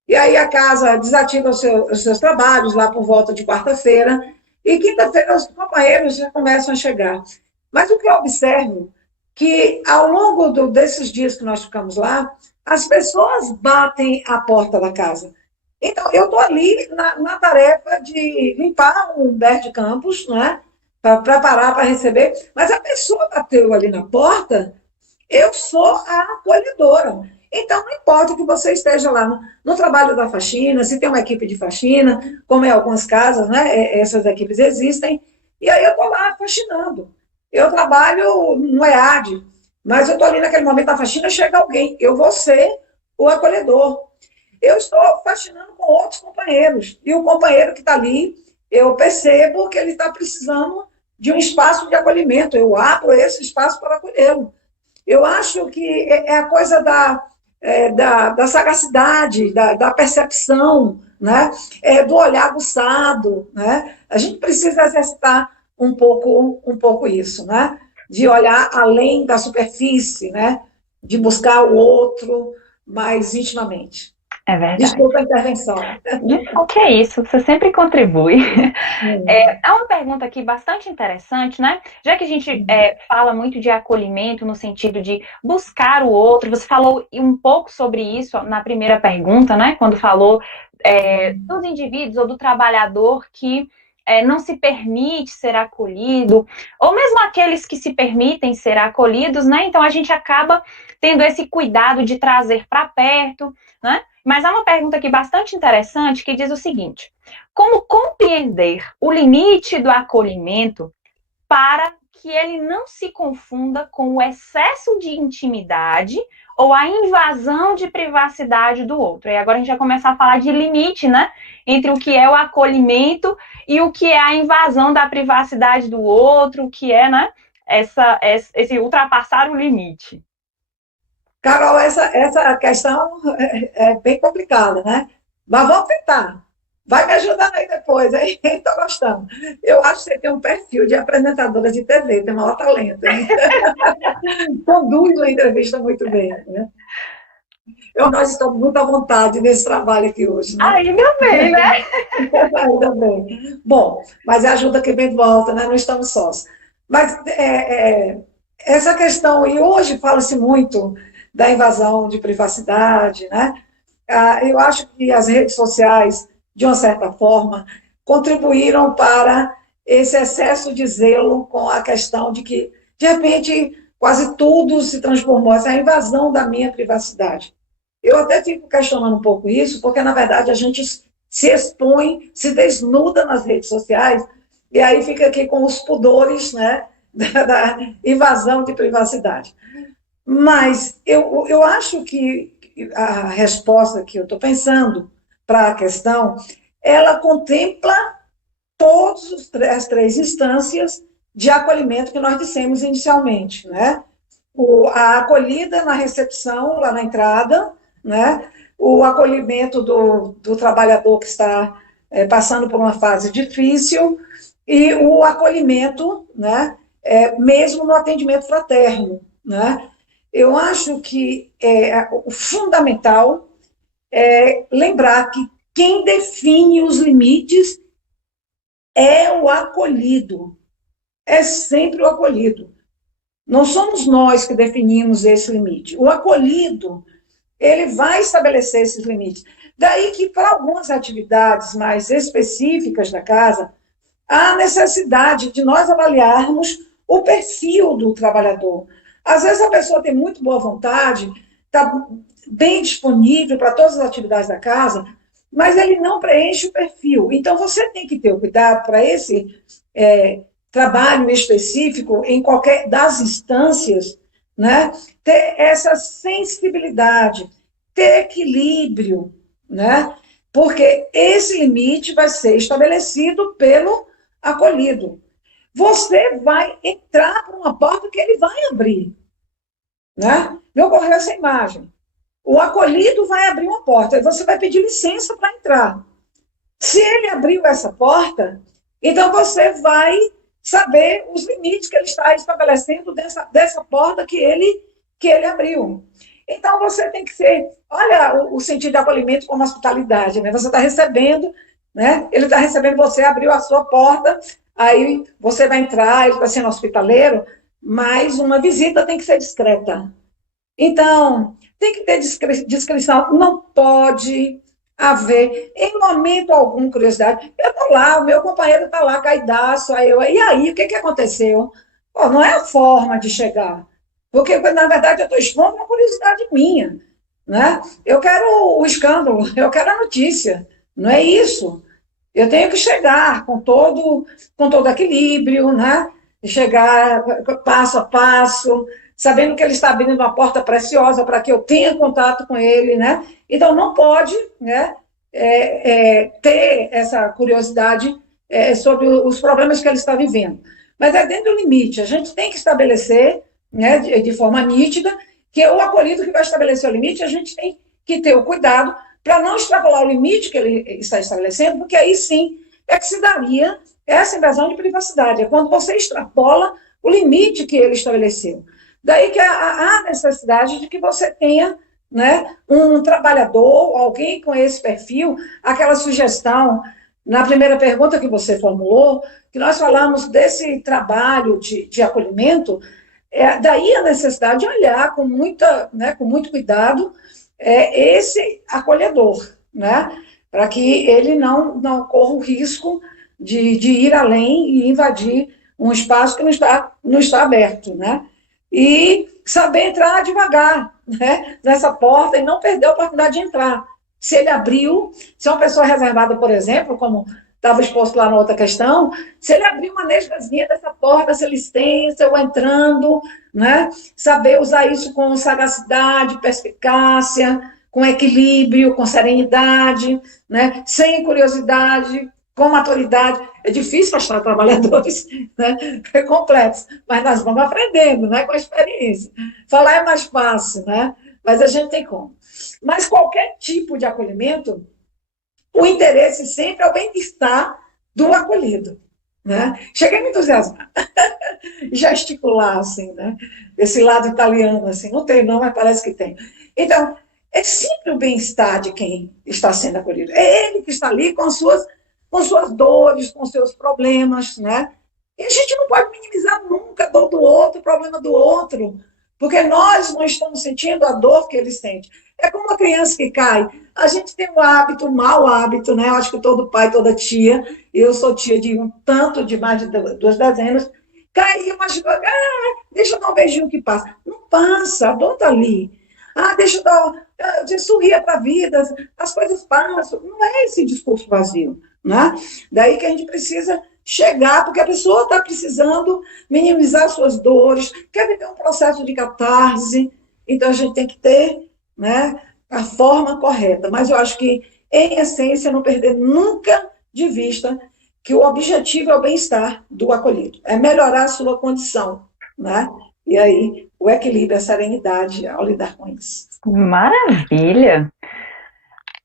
E aí a casa desativa os seus trabalhos lá por volta de quarta-feira, e quinta-feira os companheiros já começam a chegar. Mas o que eu observo que, ao longo desses dias que nós ficamos lá, as pessoas batem a porta da casa. Então, eu estou ali na tarefa de limpar o Humberto de Campos, né, para preparar para receber, mas a pessoa bateu ali na porta Eu sou a acolhedora. Então, não importa que você esteja lá no trabalho da faxina, se tem uma equipe de faxina, como em algumas casas, né, essas equipes existem, e aí eu estou lá faxinando. Eu trabalho no EAD, mas eu estou ali naquele momento da faxina, chega alguém, eu vou ser o acolhedor. Eu estou faxinando com outros companheiros, e o companheiro que está ali, eu percebo que ele está precisando de um espaço de acolhimento, eu abro esse espaço para acolhê-lo. Eu acho que é a coisa da sagacidade, da percepção, né? Do olhar aguçado. Né? A gente precisa exercitar um pouco isso, né? De olhar além da superfície, né? De buscar o outro mais intimamente. É verdade. Desculpa a intervenção. O que é isso? Você sempre contribui. É uma pergunta aqui bastante interessante, né? Já que a gente fala muito de acolhimento no sentido de buscar o outro, você falou um pouco sobre isso na primeira pergunta, né? Quando falou dos indivíduos ou do trabalhador que não se permite ser acolhido, ou mesmo aqueles que se permitem ser acolhidos, né? Então a gente acaba tendo esse cuidado de trazer para perto, né? Mas há uma pergunta aqui bastante interessante que diz o seguinte: como compreender o limite do acolhimento para que ele não se confunda com o excesso de intimidade ou a invasão de privacidade do outro? E agora a gente vai começar a falar de limite, né? Entre o que é o acolhimento e o que é a invasão da privacidade do outro, o que é, né? Esse ultrapassar o limite. Carol, essa questão é bem complicada, né? Mas vamos tentar. Vai me ajudando aí depois, hein? Estou gostando. Eu acho que você tem um perfil de apresentadora de TV, tem um maior talento, hein? Conduz uma entrevista muito bem, né? Nós estamos muito à vontade nesse trabalho aqui hoje, né? Ainda bem, né? Ainda bem. Bom, mas ajuda que vem de volta, né? Não estamos sós. Mas essa questão, e hoje fala-se muito da invasão de privacidade, né? Eu acho que as redes sociais, de uma certa forma, contribuíram para esse excesso de zelo com a questão de que, de repente, quase tudo se transformou, essa invasão da minha privacidade. Eu até fico questionando um pouco isso, porque, na verdade, a gente se expõe, se desnuda nas redes sociais, e aí fica aqui com os pudores, né, da invasão de privacidade. Mas eu acho que a resposta que eu estou pensando para a questão, ela contempla todas as três instâncias de acolhimento que nós dissemos inicialmente, né? A acolhida na recepção, lá na entrada, né? O acolhimento do trabalhador que está passando por uma fase difícil e o acolhimento, né? Mesmo no atendimento fraterno, né? Eu acho que o fundamental é lembrar que quem define os limites é o acolhido, é sempre o acolhido. Não somos nós que definimos esse limite. O acolhido, ele vai estabelecer esses limites. Daí que, para algumas atividades mais específicas da casa, há necessidade de nós avaliarmos o perfil do trabalhador. Às vezes a pessoa tem muito boa vontade, está bem disponível para todas as atividades da casa, mas ele não preenche o perfil. Então, você tem que ter o cuidado para esse trabalho específico, em qualquer das instâncias, né? Ter essa sensibilidade, ter equilíbrio, né? Porque esse limite vai ser estabelecido pelo acolhido. Você vai entrar por uma porta que ele vai abrir, né? Me ocorreu essa imagem. O acolhido vai abrir uma porta, e você vai pedir licença para entrar. Se ele abriu essa porta, então você vai saber os limites que ele está estabelecendo dessa porta que ele abriu. Então, você tem que ser, olha o sentido de acolhimento como hospitalidade, né? Você está recebendo, né? Ele está recebendo você, abriu a sua porta, aí você vai entrar, ele está sendo hospitaleiro, mas uma visita tem que ser discreta. Então, tem que ter discrição, não pode haver, em momento algum, curiosidade. Eu estou lá, o meu companheiro está lá, caidaço, e aí, o que aconteceu? Pô, não é a forma de chegar. porque, na verdade, eu estou expondo uma curiosidade minha, né? Eu quero o escândalo, eu quero a notícia, não é isso. Eu tenho que chegar com todo equilíbrio, né? Chegar passo a passo, sabendo que ele está abrindo uma porta preciosa para que eu tenha contato com ele, né? Então, não pode, né, ter essa curiosidade sobre os problemas que ele está vivendo. Mas é dentro do limite. A gente tem que estabelecer, né, de forma nítida, que é o acolhido que vai estabelecer o limite, a gente tem que ter o cuidado para não extrapolar o limite que ele está estabelecendo, porque aí sim é que se daria essa invasão de privacidade. É quando você extrapola o limite que ele estabeleceu. Daí que há necessidade de que você tenha, né, um trabalhador, alguém com esse perfil, aquela sugestão, na primeira pergunta que você formulou, que nós falamos desse trabalho de acolhimento, daí a necessidade de olhar com muito cuidado esse acolhedor, né, para que ele não corra o risco de ir além e invadir um espaço que não está aberto, né? E saber entrar devagar, né, nessa porta e não perder a oportunidade de entrar. Se ele abriu, se é uma pessoa reservada, por exemplo, como estava exposto lá na outra questão, se ele abriu uma nesgazinha dessa porta, se licença, eu entrando, né, saber usar isso com sagacidade, perspicácia, com equilíbrio, com serenidade, né, sem curiosidade, com maturidade. É difícil achar trabalhadores, né? É complexo, mas nós vamos aprendendo, né? Com a experiência. Falar é mais fácil, né? Mas a gente tem como. Mas qualquer tipo de acolhimento, o interesse sempre é o bem-estar do acolhido, né? Cheguei a me entusiasmar, gesticular, assim, né? Esse lado italiano, assim, não tem não, mas parece que tem. Então, é sempre o bem-estar de quem está sendo acolhido. É ele que está ali com suas dores, com seus problemas, né? E a gente não pode minimizar nunca a dor do outro, o problema do outro, porque nós não estamos sentindo a dor que ele sente. É como uma criança que cai. A gente tem um hábito, um mau hábito, né? Eu acho que todo pai, toda tia, eu sou tia de um tanto, de mais de 2 dezenas, caiu, machucou, deixa eu dar um beijinho que passa. Não passa, a dor está ali. Deixa eu dar, sorria para a vida, as coisas passam. Não é esse discurso vazio, né? Daí que a gente precisa chegar, porque a pessoa está precisando minimizar suas dores, quer viver um processo de catarse, então a gente tem que ter, né, a forma correta. Mas eu acho que, em essência, não perder nunca de vista que o objetivo é o bem-estar do acolhido, é melhorar a sua condição, né? E aí, o equilíbrio, a serenidade ao lidar com isso. Maravilha!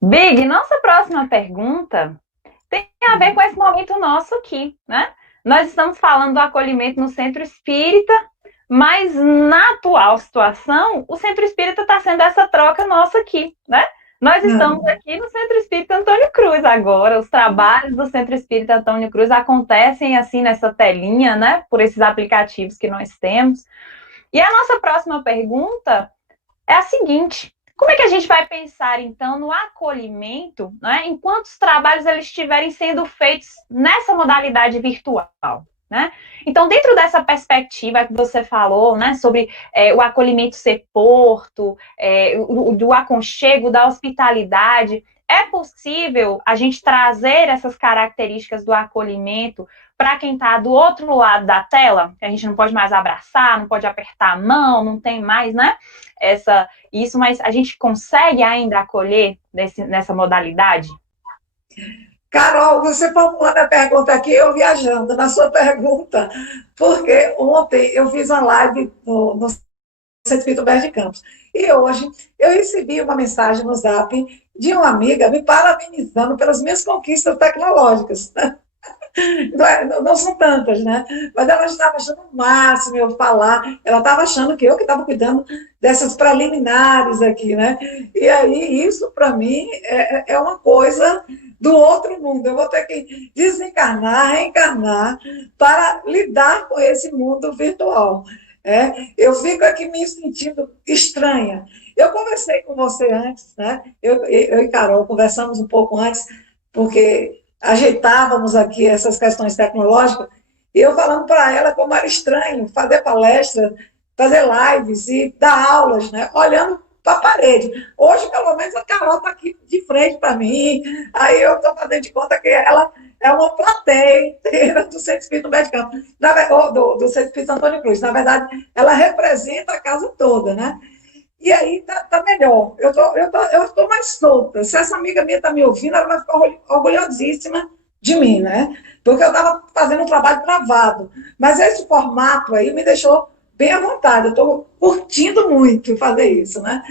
Big, nossa próxima pergunta tem a ver com esse momento nosso aqui, né? Nós estamos falando do acolhimento no centro espírita, mas na atual situação, o centro espírita está sendo essa troca nossa aqui, né? Nós estamos aqui no Centro Espírita Antônio Cruz agora, os trabalhos do Centro Espírita Antônio Cruz acontecem assim nessa telinha, né? Por esses aplicativos que nós temos. E a nossa próxima pergunta é a seguinte: como é que a gente vai pensar, então, no acolhimento, né, enquanto os trabalhos eles estiverem sendo feitos nessa modalidade virtual, né? Então, dentro dessa perspectiva que você falou, né, sobre o acolhimento ser porto, do aconchego, da hospitalidade, é possível a gente trazer essas características do acolhimento para quem está do outro lado da tela? Que a gente não pode mais abraçar, não pode apertar a mão, não tem mais, né, isso, mas a gente consegue ainda acolher nessa modalidade? Carol, você formulando a pergunta aqui, eu viajando na sua pergunta, porque ontem eu fiz uma live no Centro Espírita Humberto de Campos, e hoje eu recebi uma mensagem no Zap de uma amiga me parabenizando pelas minhas conquistas tecnológicas. Não são tantas, né? Mas ela estava achando o máximo eu falar, ela estava achando que eu que estava cuidando dessas preliminares aqui, né? E aí, isso para mim é uma coisa do outro mundo. Eu vou ter que desencarnar, reencarnar, para lidar com esse mundo virtual. Eu fico aqui me sentindo estranha. Eu conversei com você antes, né? Eu e Carol conversamos um pouco antes, porque ajeitávamos aqui essas questões tecnológicas, e eu falando para ela como era estranho fazer palestra fazer lives e dar aulas, né? Olhando para a parede. Hoje, pelo menos, a Carol está aqui de frente para mim, aí eu estou fazendo de conta que ela é uma plateia inteira do Centro Espírita Humberto Campos, do Centro Espírita Antônio Cruz. Na verdade, ela representa a casa toda, né? E aí tá melhor. Eu tô mais solta. Se essa amiga minha está me ouvindo, ela vai ficar orgulhosíssima de mim, né? Porque eu estava fazendo um trabalho travado. Mas esse formato aí me deixou bem à vontade. Eu estou curtindo muito fazer isso, né?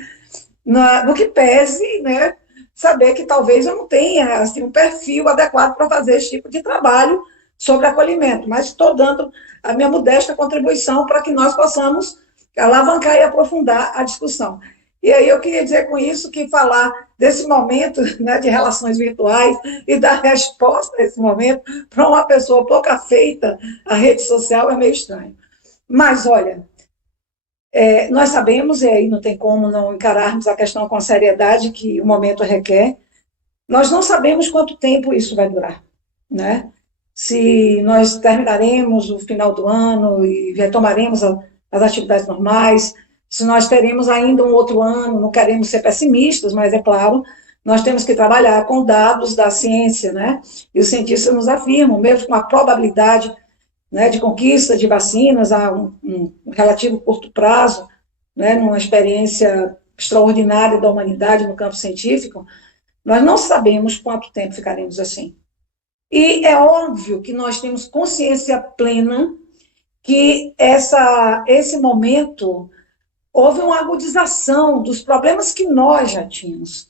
No que pese, né? Saber que talvez eu não tenha assim, um perfil adequado para fazer esse tipo de trabalho sobre acolhimento, mas estou dando a minha modesta contribuição para que nós possamos alavancar e aprofundar a discussão. E aí eu queria dizer com isso que falar desse momento, né, de relações virtuais e dar resposta a esse momento para uma pessoa pouco afeita à rede social é meio estranho. Mas, olha, nós sabemos, e aí não tem como não encararmos a questão com a seriedade que o momento requer, nós não sabemos quanto tempo isso vai durar, né? Se nós terminaremos o final do ano e retomaremos as atividades normais, se nós teremos ainda um outro ano, não queremos ser pessimistas, mas é claro, nós temos que trabalhar com dados da ciência, né? E os cientistas nos afirmam, mesmo com a probabilidade, né, de conquista de vacinas a um relativo curto prazo, né, numa experiência extraordinária da humanidade no campo científico, nós não sabemos quanto tempo ficaremos assim. E é óbvio que nós temos consciência plena que esse momento houve uma agudização dos problemas que nós já tínhamos.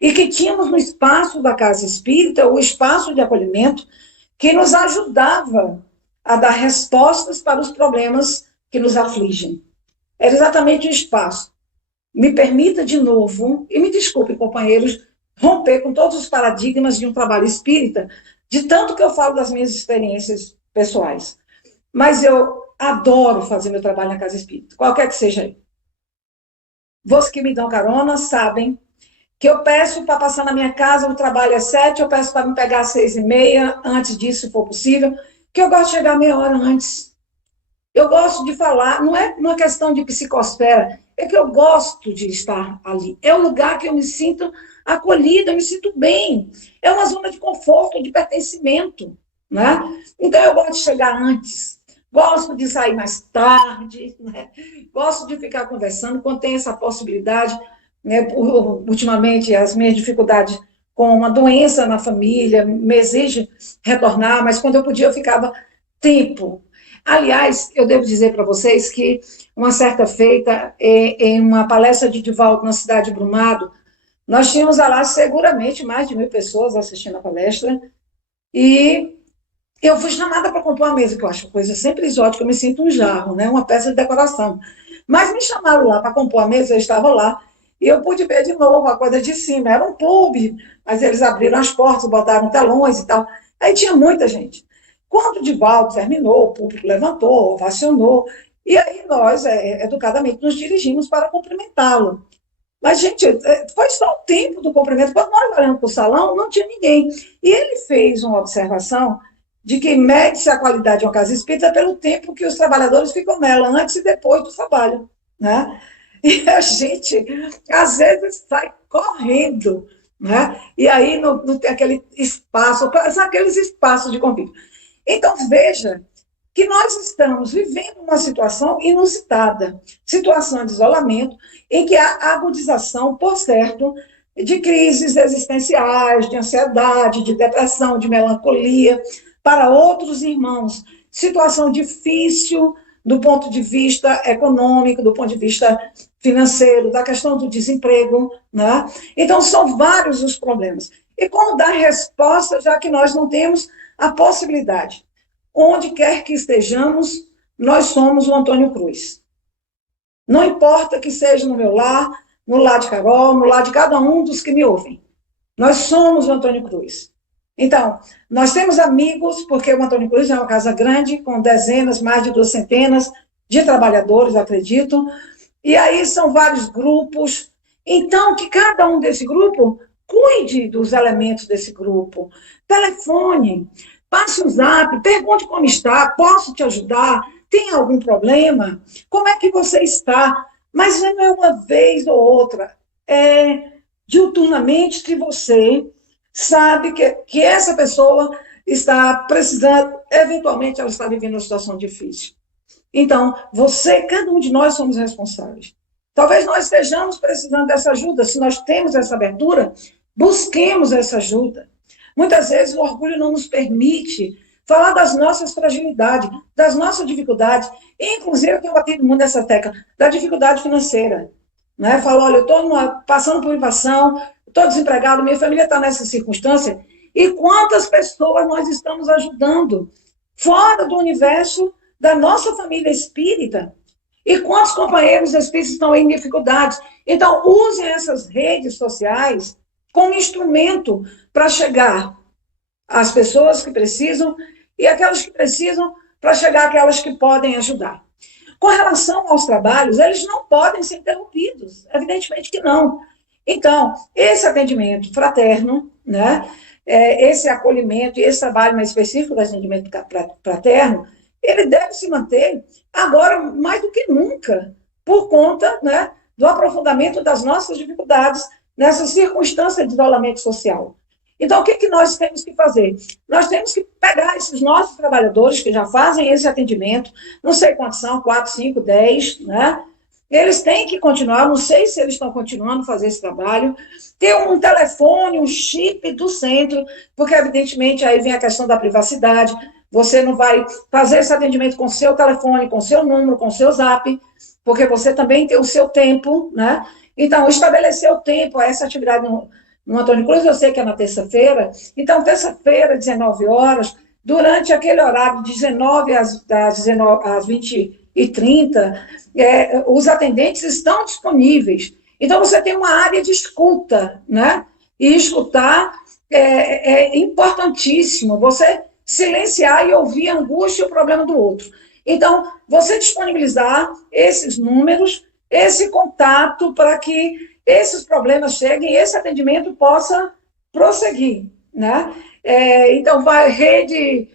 E que tínhamos no espaço da Casa Espírita, o espaço de acolhimento, que nos ajudava a dar respostas para os problemas que nos afligem. Era exatamente o espaço. Me permita de novo, e me desculpe, companheiros, romper com todos os paradigmas de um trabalho espírita, de tanto que eu falo das minhas experiências pessoais. Mas eu adoro fazer meu trabalho na Casa Espírita, qualquer que seja aí. Vocês que me dão carona sabem que eu peço para passar na minha casa, o trabalho é 7, eu peço para me pegar às 6h30, antes disso, se for possível, que eu gosto de chegar meia hora antes. Eu gosto de falar, não é uma questão de psicosfera, é que eu gosto de estar ali. É um lugar que eu me sinto acolhida, eu me sinto bem. É uma zona de conforto, de pertencimento, né? Então, eu gosto de chegar antes. Gosto de sair mais tarde, né? Gosto de ficar conversando quando tem essa possibilidade. Né? Ultimamente, as minhas dificuldades com uma doença na família me exigem retornar, mas quando eu podia, eu ficava tempo. Aliás, eu devo dizer para vocês que uma certa feita, em uma palestra de Divaldo na cidade de Brumado, nós tínhamos lá seguramente mais de 1.000 pessoas assistindo a palestra, e eu fui chamada para compor a mesa, que eu acho coisa sempre exótica, eu me sinto um jarro, né? Uma peça de decoração. Mas me chamaram lá para compor a mesa, eu estava lá, e eu pude ver de novo a coisa de cima. Era um clube, mas eles abriram as portas, botaram telões e tal. Aí tinha muita gente. Quando o Divaldo terminou, o público levantou, ovacionou, e aí nós, educadamente, nos dirigimos para cumprimentá-lo. Mas, gente, foi só o tempo do cumprimento. Quando nós olhamos para o salão, não tinha ninguém. E ele fez uma observação de que mede-se a qualidade de uma casa espírita pelo tempo que os trabalhadores ficam nela, antes e depois do trabalho, né? E a gente, às vezes, sai correndo, né? E aí não tem aquele espaço, são aqueles espaços de convívio. Então, veja que nós estamos vivendo uma situação inusitada, situação de isolamento, em que há agudização, por certo, de crises existenciais, de ansiedade, de depressão, de melancolia, para outros irmãos, situação difícil do ponto de vista econômico, do ponto de vista financeiro, da questão do desemprego, né? Então, são vários os problemas. E como dar resposta, já que nós não temos a possibilidade? Onde quer que estejamos, nós somos o Antônio Cruz. Não importa que seja no meu lar, no lar de Carol, no lar de cada um dos que me ouvem. Nós somos o Antônio Cruz. Então, nós temos amigos, porque o Antônio Cruz é uma casa grande, com dezenas, mais de 2 centenas de trabalhadores, acredito, e aí são vários grupos. Então, que cada um desse grupo cuide dos elementos desse grupo. Telefone, passe o zap, pergunte como está, posso te ajudar, Tem algum problema? Como é que você está? Mas não é uma vez ou outra, é diuturnamente que você sabe que essa pessoa está precisando, eventualmente ela está vivendo uma situação difícil. Então, cada um de nós somos responsáveis. Talvez nós estejamos precisando dessa ajuda. Se nós temos essa abertura, busquemos essa ajuda. Muitas vezes o orgulho não nos permite falar das nossas fragilidades, das nossas dificuldades. E, inclusive, eu tenho batido muito nessa tecla, da dificuldade financeira. Né? Falo, olha, eu estou passando por inflação, estou desempregado, minha família está nessa circunstância. E quantas pessoas nós estamos ajudando fora do universo da nossa família espírita? E quantos companheiros espíritas estão em dificuldades? Então, usem essas redes sociais como instrumento para chegar às pessoas que precisam e aquelas que precisam para chegar àquelas que podem ajudar. Com relação aos trabalhos, eles não podem ser interrompidos, evidentemente que não. Então, esse atendimento fraterno, né, esse acolhimento e esse trabalho mais específico do atendimento fraterno, ele deve se manter agora mais do que nunca, por conta, né, do aprofundamento das nossas dificuldades nessa circunstância de isolamento social. Então, o que nós temos que fazer? Nós temos que pegar esses nossos trabalhadores que já fazem esse atendimento, não sei quantos são, 4, 5, 10, né? Eles têm que continuar, não sei se eles estão continuando a fazer esse trabalho, ter um telefone, um chip do centro, porque, evidentemente, aí vem a questão da privacidade. Você não vai fazer esse atendimento com seu telefone, com seu número, com seu zap, porque você também tem o seu tempo, né? Então, estabelecer o tempo a essa atividade no Antônio Cruz, eu sei que é na terça-feira. Então, terça-feira, 19 horas, durante aquele horário de 19 às 20h30, os atendentes estão disponíveis. Então, você tem uma área de escuta, né? E escutar é importantíssimo. Você silenciar e ouvir a angústia e o problema do outro. Então, você disponibilizar esses números, esse contato para que esses problemas cheguem e esse atendimento possa prosseguir, né? Então, vai rede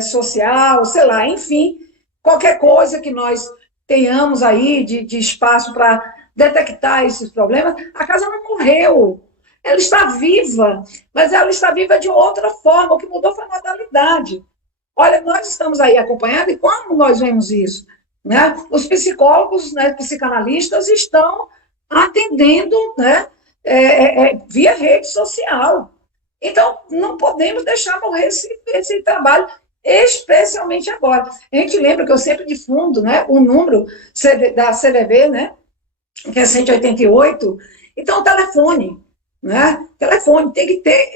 social, sei lá, enfim, qualquer coisa que nós tenhamos aí de espaço para detectar esses problemas. A casa não morreu, ela está viva, mas ela está viva de outra forma, o que mudou foi a modalidade. Olha, nós estamos aí acompanhando, e como nós vemos isso? Né? Os psicólogos, né, psicanalistas estão atendendo, né, via rede social. Então, não podemos deixar morrer esse trabalho, especialmente agora. A gente lembra que eu sempre difundo, né, o número da CVV, né, que é 188. Então, telefone, né? Telefone, tem que ter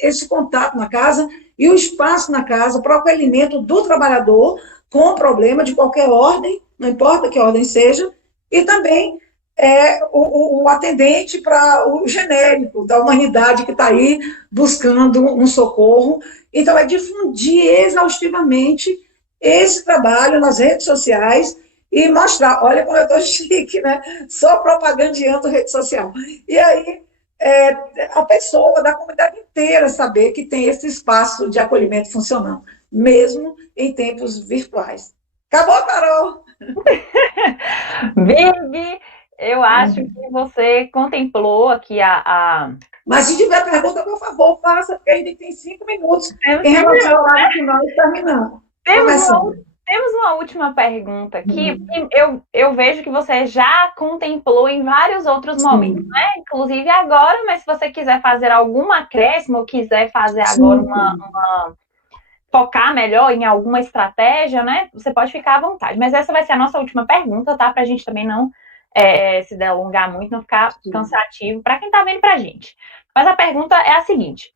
esse contato na casa e o espaço na casa para o acolhimento do trabalhador com problema de qualquer ordem, não importa que ordem seja, e também o atendente para o genérico da humanidade que está aí buscando um socorro. Então, é difundir exaustivamente esse trabalho nas redes sociais e mostrar, olha como eu estou chique, né? Só propagandeando rede social. E aí, a pessoa da comunidade inteira saber que tem esse espaço de acolhimento funcionando, mesmo em tempos virtuais. Acabou, Carol? Vivi, eu acho que você contemplou aqui Mas se tiver pergunta, por favor, faça, porque ainda tem 5 minutos em relação ao horário que nós terminamos. Temos uma última pergunta aqui. Eu vejo que você já contemplou em vários outros momentos, né? Inclusive agora, mas se você quiser fazer algum acréscimo ou quiser fazer agora focar melhor em alguma estratégia, né? Você pode ficar à vontade. Mas essa vai ser a nossa última pergunta, tá? Para a gente também não se delongar muito, não ficar cansativo para quem está vendo para a gente. Mas a pergunta é a seguinte.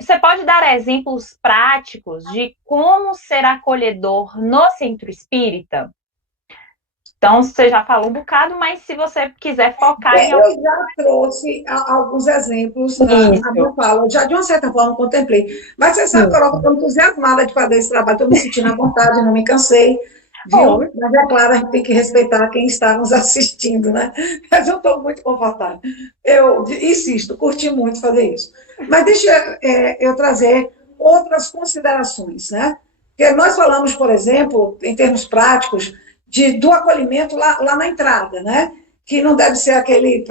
Você pode dar exemplos práticos de como ser acolhedor no centro espírita? Então, você já falou um bocado, mas se você quiser focar em... Eu já trouxe alguns exemplos na minha fala. Eu já, de uma certa forma, contemplei. Mas você sabe, Carol, que eu estou entusiasmada de fazer esse trabalho, estou me sentindo à vontade, não me cansei. Viu? Mas é claro, a gente tem que respeitar quem está nos assistindo, né? Mas eu estou muito confortável. Eu insisto, curti muito fazer isso. Mas deixa eu trazer outras considerações, né? Porque nós falamos, por exemplo, em termos práticos, do acolhimento lá na entrada, né? Que não deve ser aquele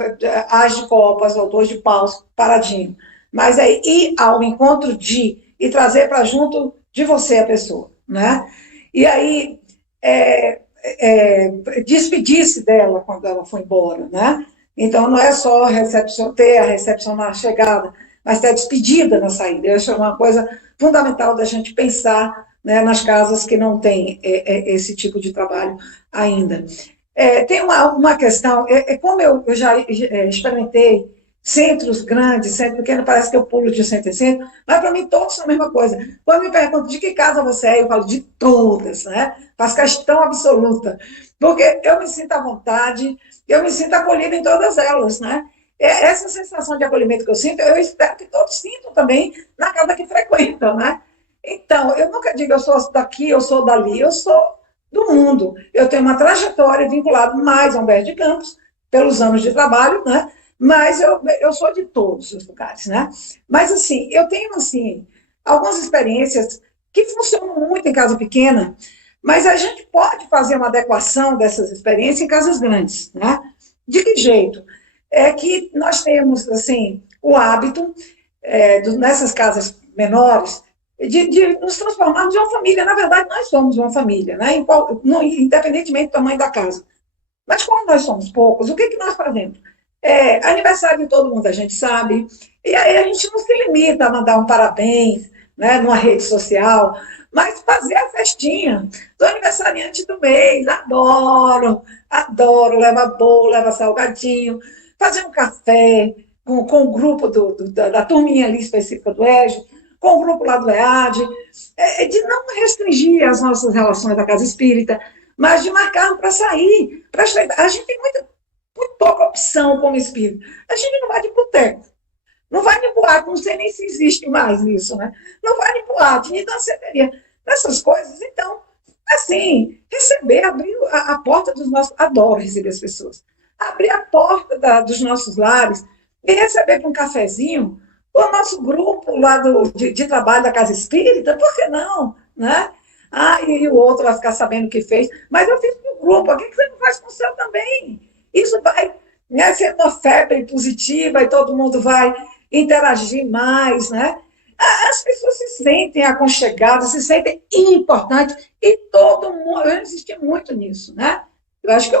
as de copas ou dois de paus paradinho, mas é ir ao encontro e trazer para junto de você a pessoa, né? E aí despedir-se dela quando ela foi embora, né? Então não é só ter a recepção na chegada, mas ter a despedida na saída. Eu acho uma coisa fundamental da gente pensar, né, nas casas que não têm esse tipo de trabalho ainda. Tem uma questão, como eu já experimentei centros grandes, centro pequeno, parece que eu pulo de centro em centro, mas para mim todos são a mesma coisa. Quando me perguntam de que casa você é, eu falo de todas, né? Faço questão absoluta, porque eu me sinto à vontade, eu me sinto acolhida em todas elas, né? Essa sensação de acolhimento que eu sinto, eu espero que todos sintam também na casa que frequentam, né? Então, eu nunca digo eu sou daqui, eu sou dali, eu sou do mundo. Eu tenho uma trajetória vinculada mais a Humberto de Campos, pelos anos de trabalho, né? Mas eu sou de todos os lugares, né? Mas, assim, eu tenho, assim, algumas experiências que funcionam muito em casa pequena, mas a gente pode fazer uma adequação dessas experiências em casas grandes, né? De que jeito? É que nós temos, assim, o hábito, nessas casas menores, de nos transformarmos em uma família. Na verdade, nós somos uma família, né? Independentemente do tamanho da casa. Mas como nós somos poucos, o que nós fazemos? Aniversário de todo mundo a gente sabe, e aí a gente não se limita a mandar um parabéns, né, numa rede social, mas fazer a festinha do aniversariante do mês. Adoro, leva bolo, leva salgadinho, fazer um café com o grupo da turminha ali específica do EJA, com o grupo lá do EAD, de não restringir as nossas relações da casa espírita, mas de marcar para sair. A gente tem muito pouca opção como espírito. A gente não vai de boteco, não vai de boate, não sei nem se existe mais isso, né? Não vai de boate, nem danceteria. Essas coisas, então, assim, abrir a porta dos nossos... Adoro receber as pessoas. Abrir a porta dos nossos lares e receber com um cafezinho o nosso grupo lá de trabalho da Casa Espírita, por que não? Né? E o outro vai ficar sabendo o que fez. Mas eu fiz para o grupo, por que você não faz com o seu também? Isso vai, né, ser uma febre positiva e todo mundo vai interagir mais, né? As pessoas se sentem aconchegadas, se sentem importantes e todo mundo... Eu insisti muito nisso, né? Eu acho que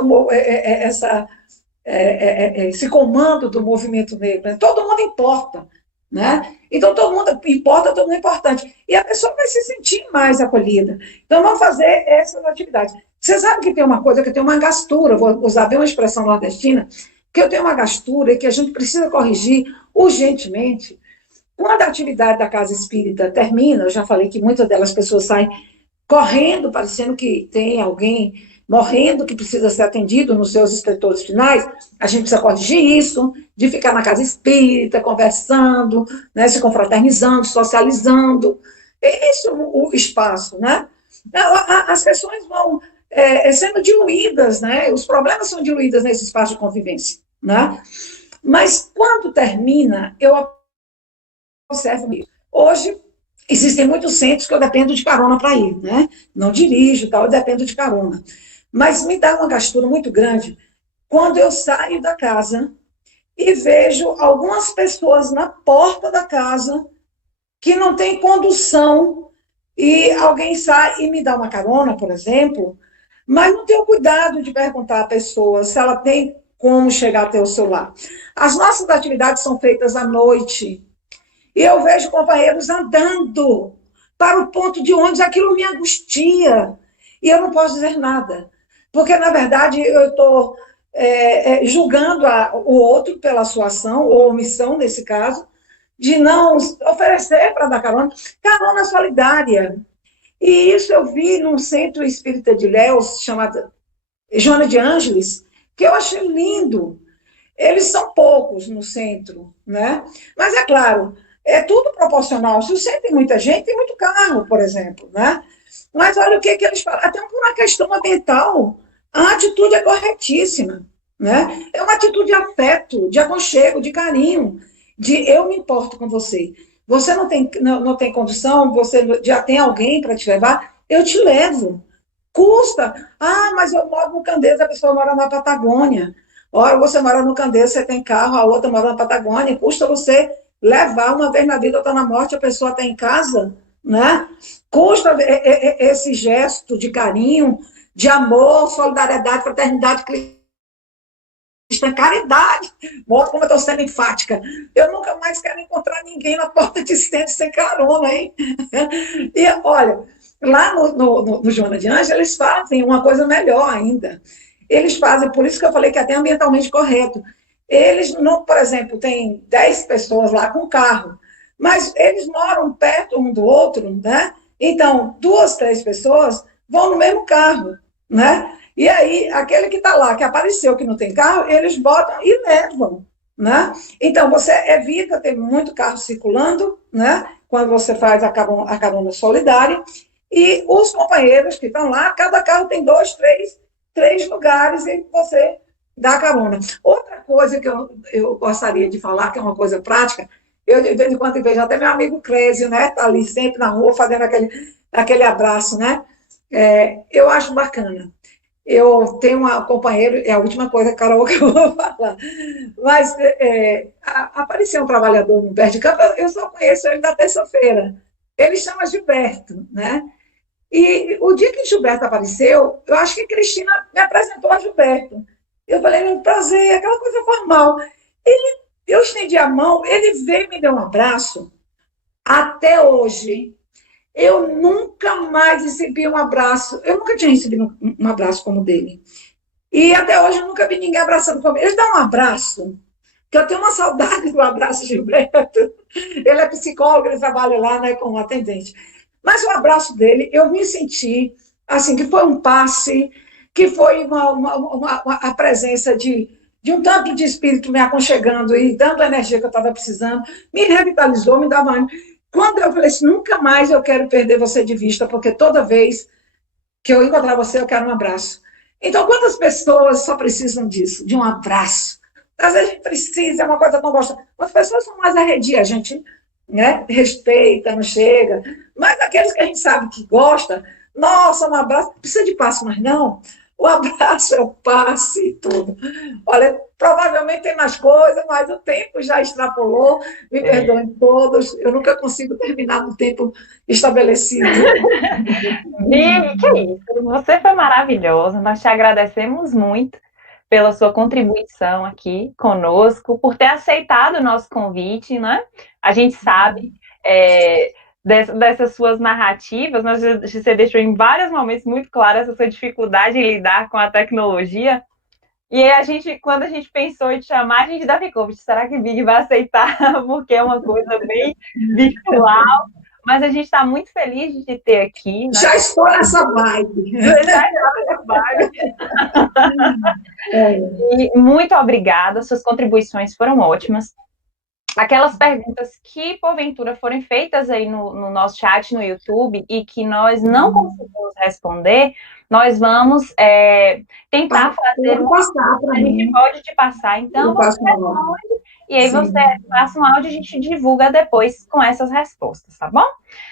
esse comando do movimento negro, né? Todo mundo importa, né? Então, todo mundo importa, todo mundo é importante. E a pessoa vai se sentir mais acolhida. Então, vamos fazer essas atividades. Você sabe que tem uma coisa, que eu tenho uma gastura, vou usar bem uma expressão nordestina, que eu tenho uma gastura e que a gente precisa corrigir urgentemente. Quando a atividade da Casa Espírita termina, eu já falei que muitas delas pessoas saem correndo, parecendo que tem alguém morrendo que precisa ser atendido nos seus escritores finais, a gente precisa corrigir isso, de ficar na casa espírita, conversando, né, se confraternizando, socializando. Esse é o espaço, né? As questões vão sendo diluídas, né? Os problemas são diluídos nesse espaço de convivência, né? Mas quando termina, eu observo isso. Hoje, existem muitos centros que eu dependo de carona para ir, né? Não dirijo e tal, eu dependo de carona. Mas me dá uma gastura muito grande quando eu saio da casa e vejo algumas pessoas na porta da casa que não tem condução e alguém sai e me dá uma carona, por exemplo, mas não tem o cuidado de perguntar à pessoa se ela tem como chegar até o celular. As nossas atividades são feitas à noite e eu vejo companheiros andando para o ponto de ônibus, aquilo me angustia e eu não posso dizer nada. Porque, na verdade, eu estou julgando o outro pela sua ação, ou omissão, nesse caso, de não oferecer para dar carona solidária. E isso eu vi num centro espírita de Ilhéus, chamado Joana de Ângeles, que eu achei lindo. Eles são poucos no centro, né? Mas, é claro, é tudo proporcional. Se o centro tem muita gente, tem muito carro, por exemplo, né? Mas olha o que eles falam, até por uma questão ambiental, a atitude é corretíssima, né? É uma atitude de afeto, de aconchego, de carinho, de eu me importo com você. Você não tem condição, você já tem alguém para te levar, eu te levo. Custa. Ah, mas eu moro no Candeias, a pessoa mora na Patagônia. Ora, você mora no Candeias, você tem carro, a outra mora na Patagônia, custa você levar uma vez na vida, outra na morte, a pessoa está em casa, né? Custa esse gesto de carinho, de amor, solidariedade, fraternidade cristã, caridade. Como eu estou sendo enfática. Eu nunca mais quero encontrar ninguém na porta de estende sem carona, hein? E, olha, lá no Joana de Ângeles, eles fazem uma coisa melhor ainda. Eles fazem, por isso que eu falei que é até ambientalmente correto. Eles, não, por exemplo, tem 10 pessoas lá com carro, mas eles moram perto um do outro, né? Então, 2, 3 pessoas vão no mesmo carro, né? E aí, aquele que está lá, que apareceu, que não tem carro, eles botam e levam, né? Então, você evita ter muito carro circulando, né? Quando você faz a carona solidária, e os companheiros que estão lá, cada carro tem 2, 3 lugares em que você dá carona. Outra coisa que eu gostaria de falar, que é uma coisa prática, eu de vez em quando vejo até meu amigo Clésio, né? Está ali sempre na rua fazendo aquele abraço, né? Eu acho bacana. Eu tenho uma companheira, é a última coisa, Carol, que eu vou falar, mas apareceu um trabalhador no pé de campo, eu só conheço ele da terça-feira. Ele chama Gilberto, né? E o dia que o Gilberto apareceu, eu acho que Cristina me apresentou a Gilberto. Eu falei, um prazer, aquela coisa formal. Eu estendi a mão, ele veio e me deu um abraço. Até hoje, eu nunca mais recebi um abraço. Eu nunca tinha recebido um abraço como o dele. E até hoje eu nunca vi ninguém abraçando como ele. Ele dá um abraço, que eu tenho uma saudade do abraço, Gilberto. Ele é psicólogo, ele trabalha lá, né, como atendente. Mas o abraço dele, eu me senti assim, que foi um passe, que foi a presença de um tanto de espírito me aconchegando e dando a energia que eu estava precisando, me revitalizou, me dava ânimo. Quando eu falei assim, nunca mais eu quero perder você de vista, porque toda vez que eu encontrar você, eu quero um abraço. Então, quantas pessoas só precisam disso, de um abraço? Às vezes a gente precisa, é uma coisa tão gostosa. As pessoas são mais arredias, a gente, né, respeita, não chega. Mas aqueles que a gente sabe que gosta, nossa, um abraço, não precisa de passe, mas não. O abraço é o passe e tudo. Olha, provavelmente tem mais coisa, mas o tempo já extrapolou. Me perdoem todos, eu nunca consigo terminar no tempo estabelecido. Vivi, que é isso? Você foi maravilhosa, nós te agradecemos muito pela sua contribuição aqui conosco, por ter aceitado o nosso convite, né? A gente sabe dessas suas narrativas, você deixou em vários momentos muito claro essa sua dificuldade em lidar com a tecnologia. E aí quando a gente pensou em te chamar, a gente ainda ficou, será que o Big vai aceitar? Porque é uma coisa bem virtual. Mas a gente está muito feliz de te ter aqui. Né? Já estou nessa vibe. Já estou nessa vibe. E muito obrigada, suas contribuições foram ótimas. Aquelas perguntas que, porventura, foram feitas aí no nosso chat no YouTube e que nós não conseguimos responder, nós vamos tentar fazer a gente pode te passar, então você responde e aí você passa um áudio e a gente divulga depois com essas respostas, tá bom?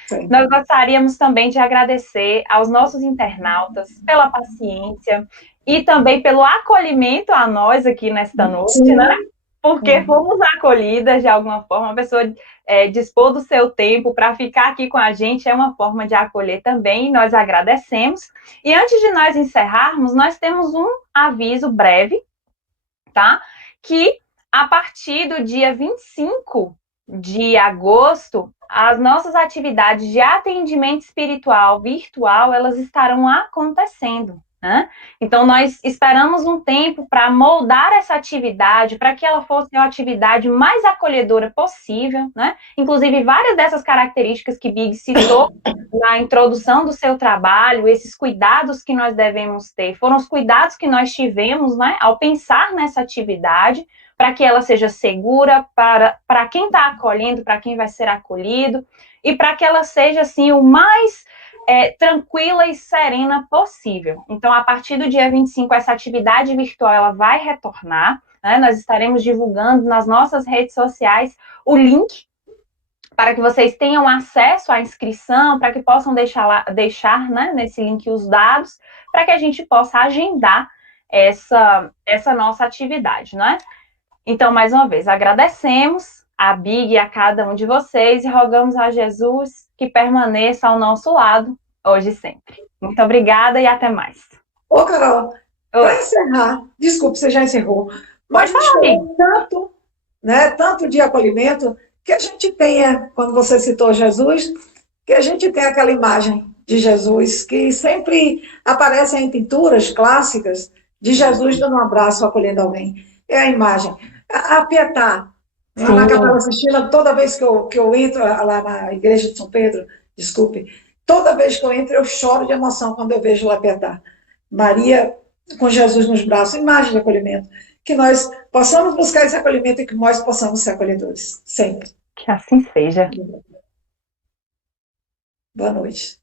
Sim. Nós gostaríamos também de agradecer aos nossos internautas pela paciência e também pelo acolhimento a nós aqui nesta noite, né? Porque fomos acolhidas de alguma forma, a pessoa dispor do seu tempo para ficar aqui com a gente é uma forma de acolher também, nós agradecemos. E antes de nós encerrarmos, nós temos um aviso breve, tá? Que a partir do dia 25 de agosto, as nossas atividades de atendimento espiritual virtual, elas estarão acontecendo. Né? Então, nós esperamos um tempo para moldar essa atividade, para que ela fosse uma atividade mais acolhedora possível, né? Inclusive, várias dessas características que Big citou na introdução do seu trabalho, esses cuidados que nós devemos ter, foram os cuidados que nós tivemos, né, ao pensar nessa atividade, para que ela seja segura para quem está acolhendo, para quem vai ser acolhido, e para que ela seja, assim, o mais tranquila e serena possível. Então, a partir do dia 25, essa atividade virtual ela vai retornar, né? Nós estaremos divulgando nas nossas redes sociais o link para que vocês tenham acesso à inscrição, para que possam deixar né, nesse link os dados, para que a gente possa agendar essa nossa atividade, não é? Então, mais uma vez, agradecemos a Big e a cada um de vocês e rogamos a Jesus que permaneça ao nosso lado, hoje e sempre. Muito obrigada e até mais. Ô, Carol, para encerrar, desculpe, você já encerrou, mas a gente falou tanto, né, tanto de acolhimento, que a gente tenha, quando você citou Jesus, que a gente tem aquela imagem de Jesus que sempre aparece em pinturas clássicas de Jesus dando um abraço, acolhendo alguém. É a imagem. A Pietà, lá na Capela Sistina, toda vez que eu entro lá na igreja de São Pedro, desculpe, toda vez que eu entro eu choro de emoção quando eu vejo lá Pietà. Maria com Jesus nos braços, imagem de acolhimento. Que nós possamos buscar esse acolhimento e que nós possamos ser acolhedores, sempre. Que assim seja. Boa noite.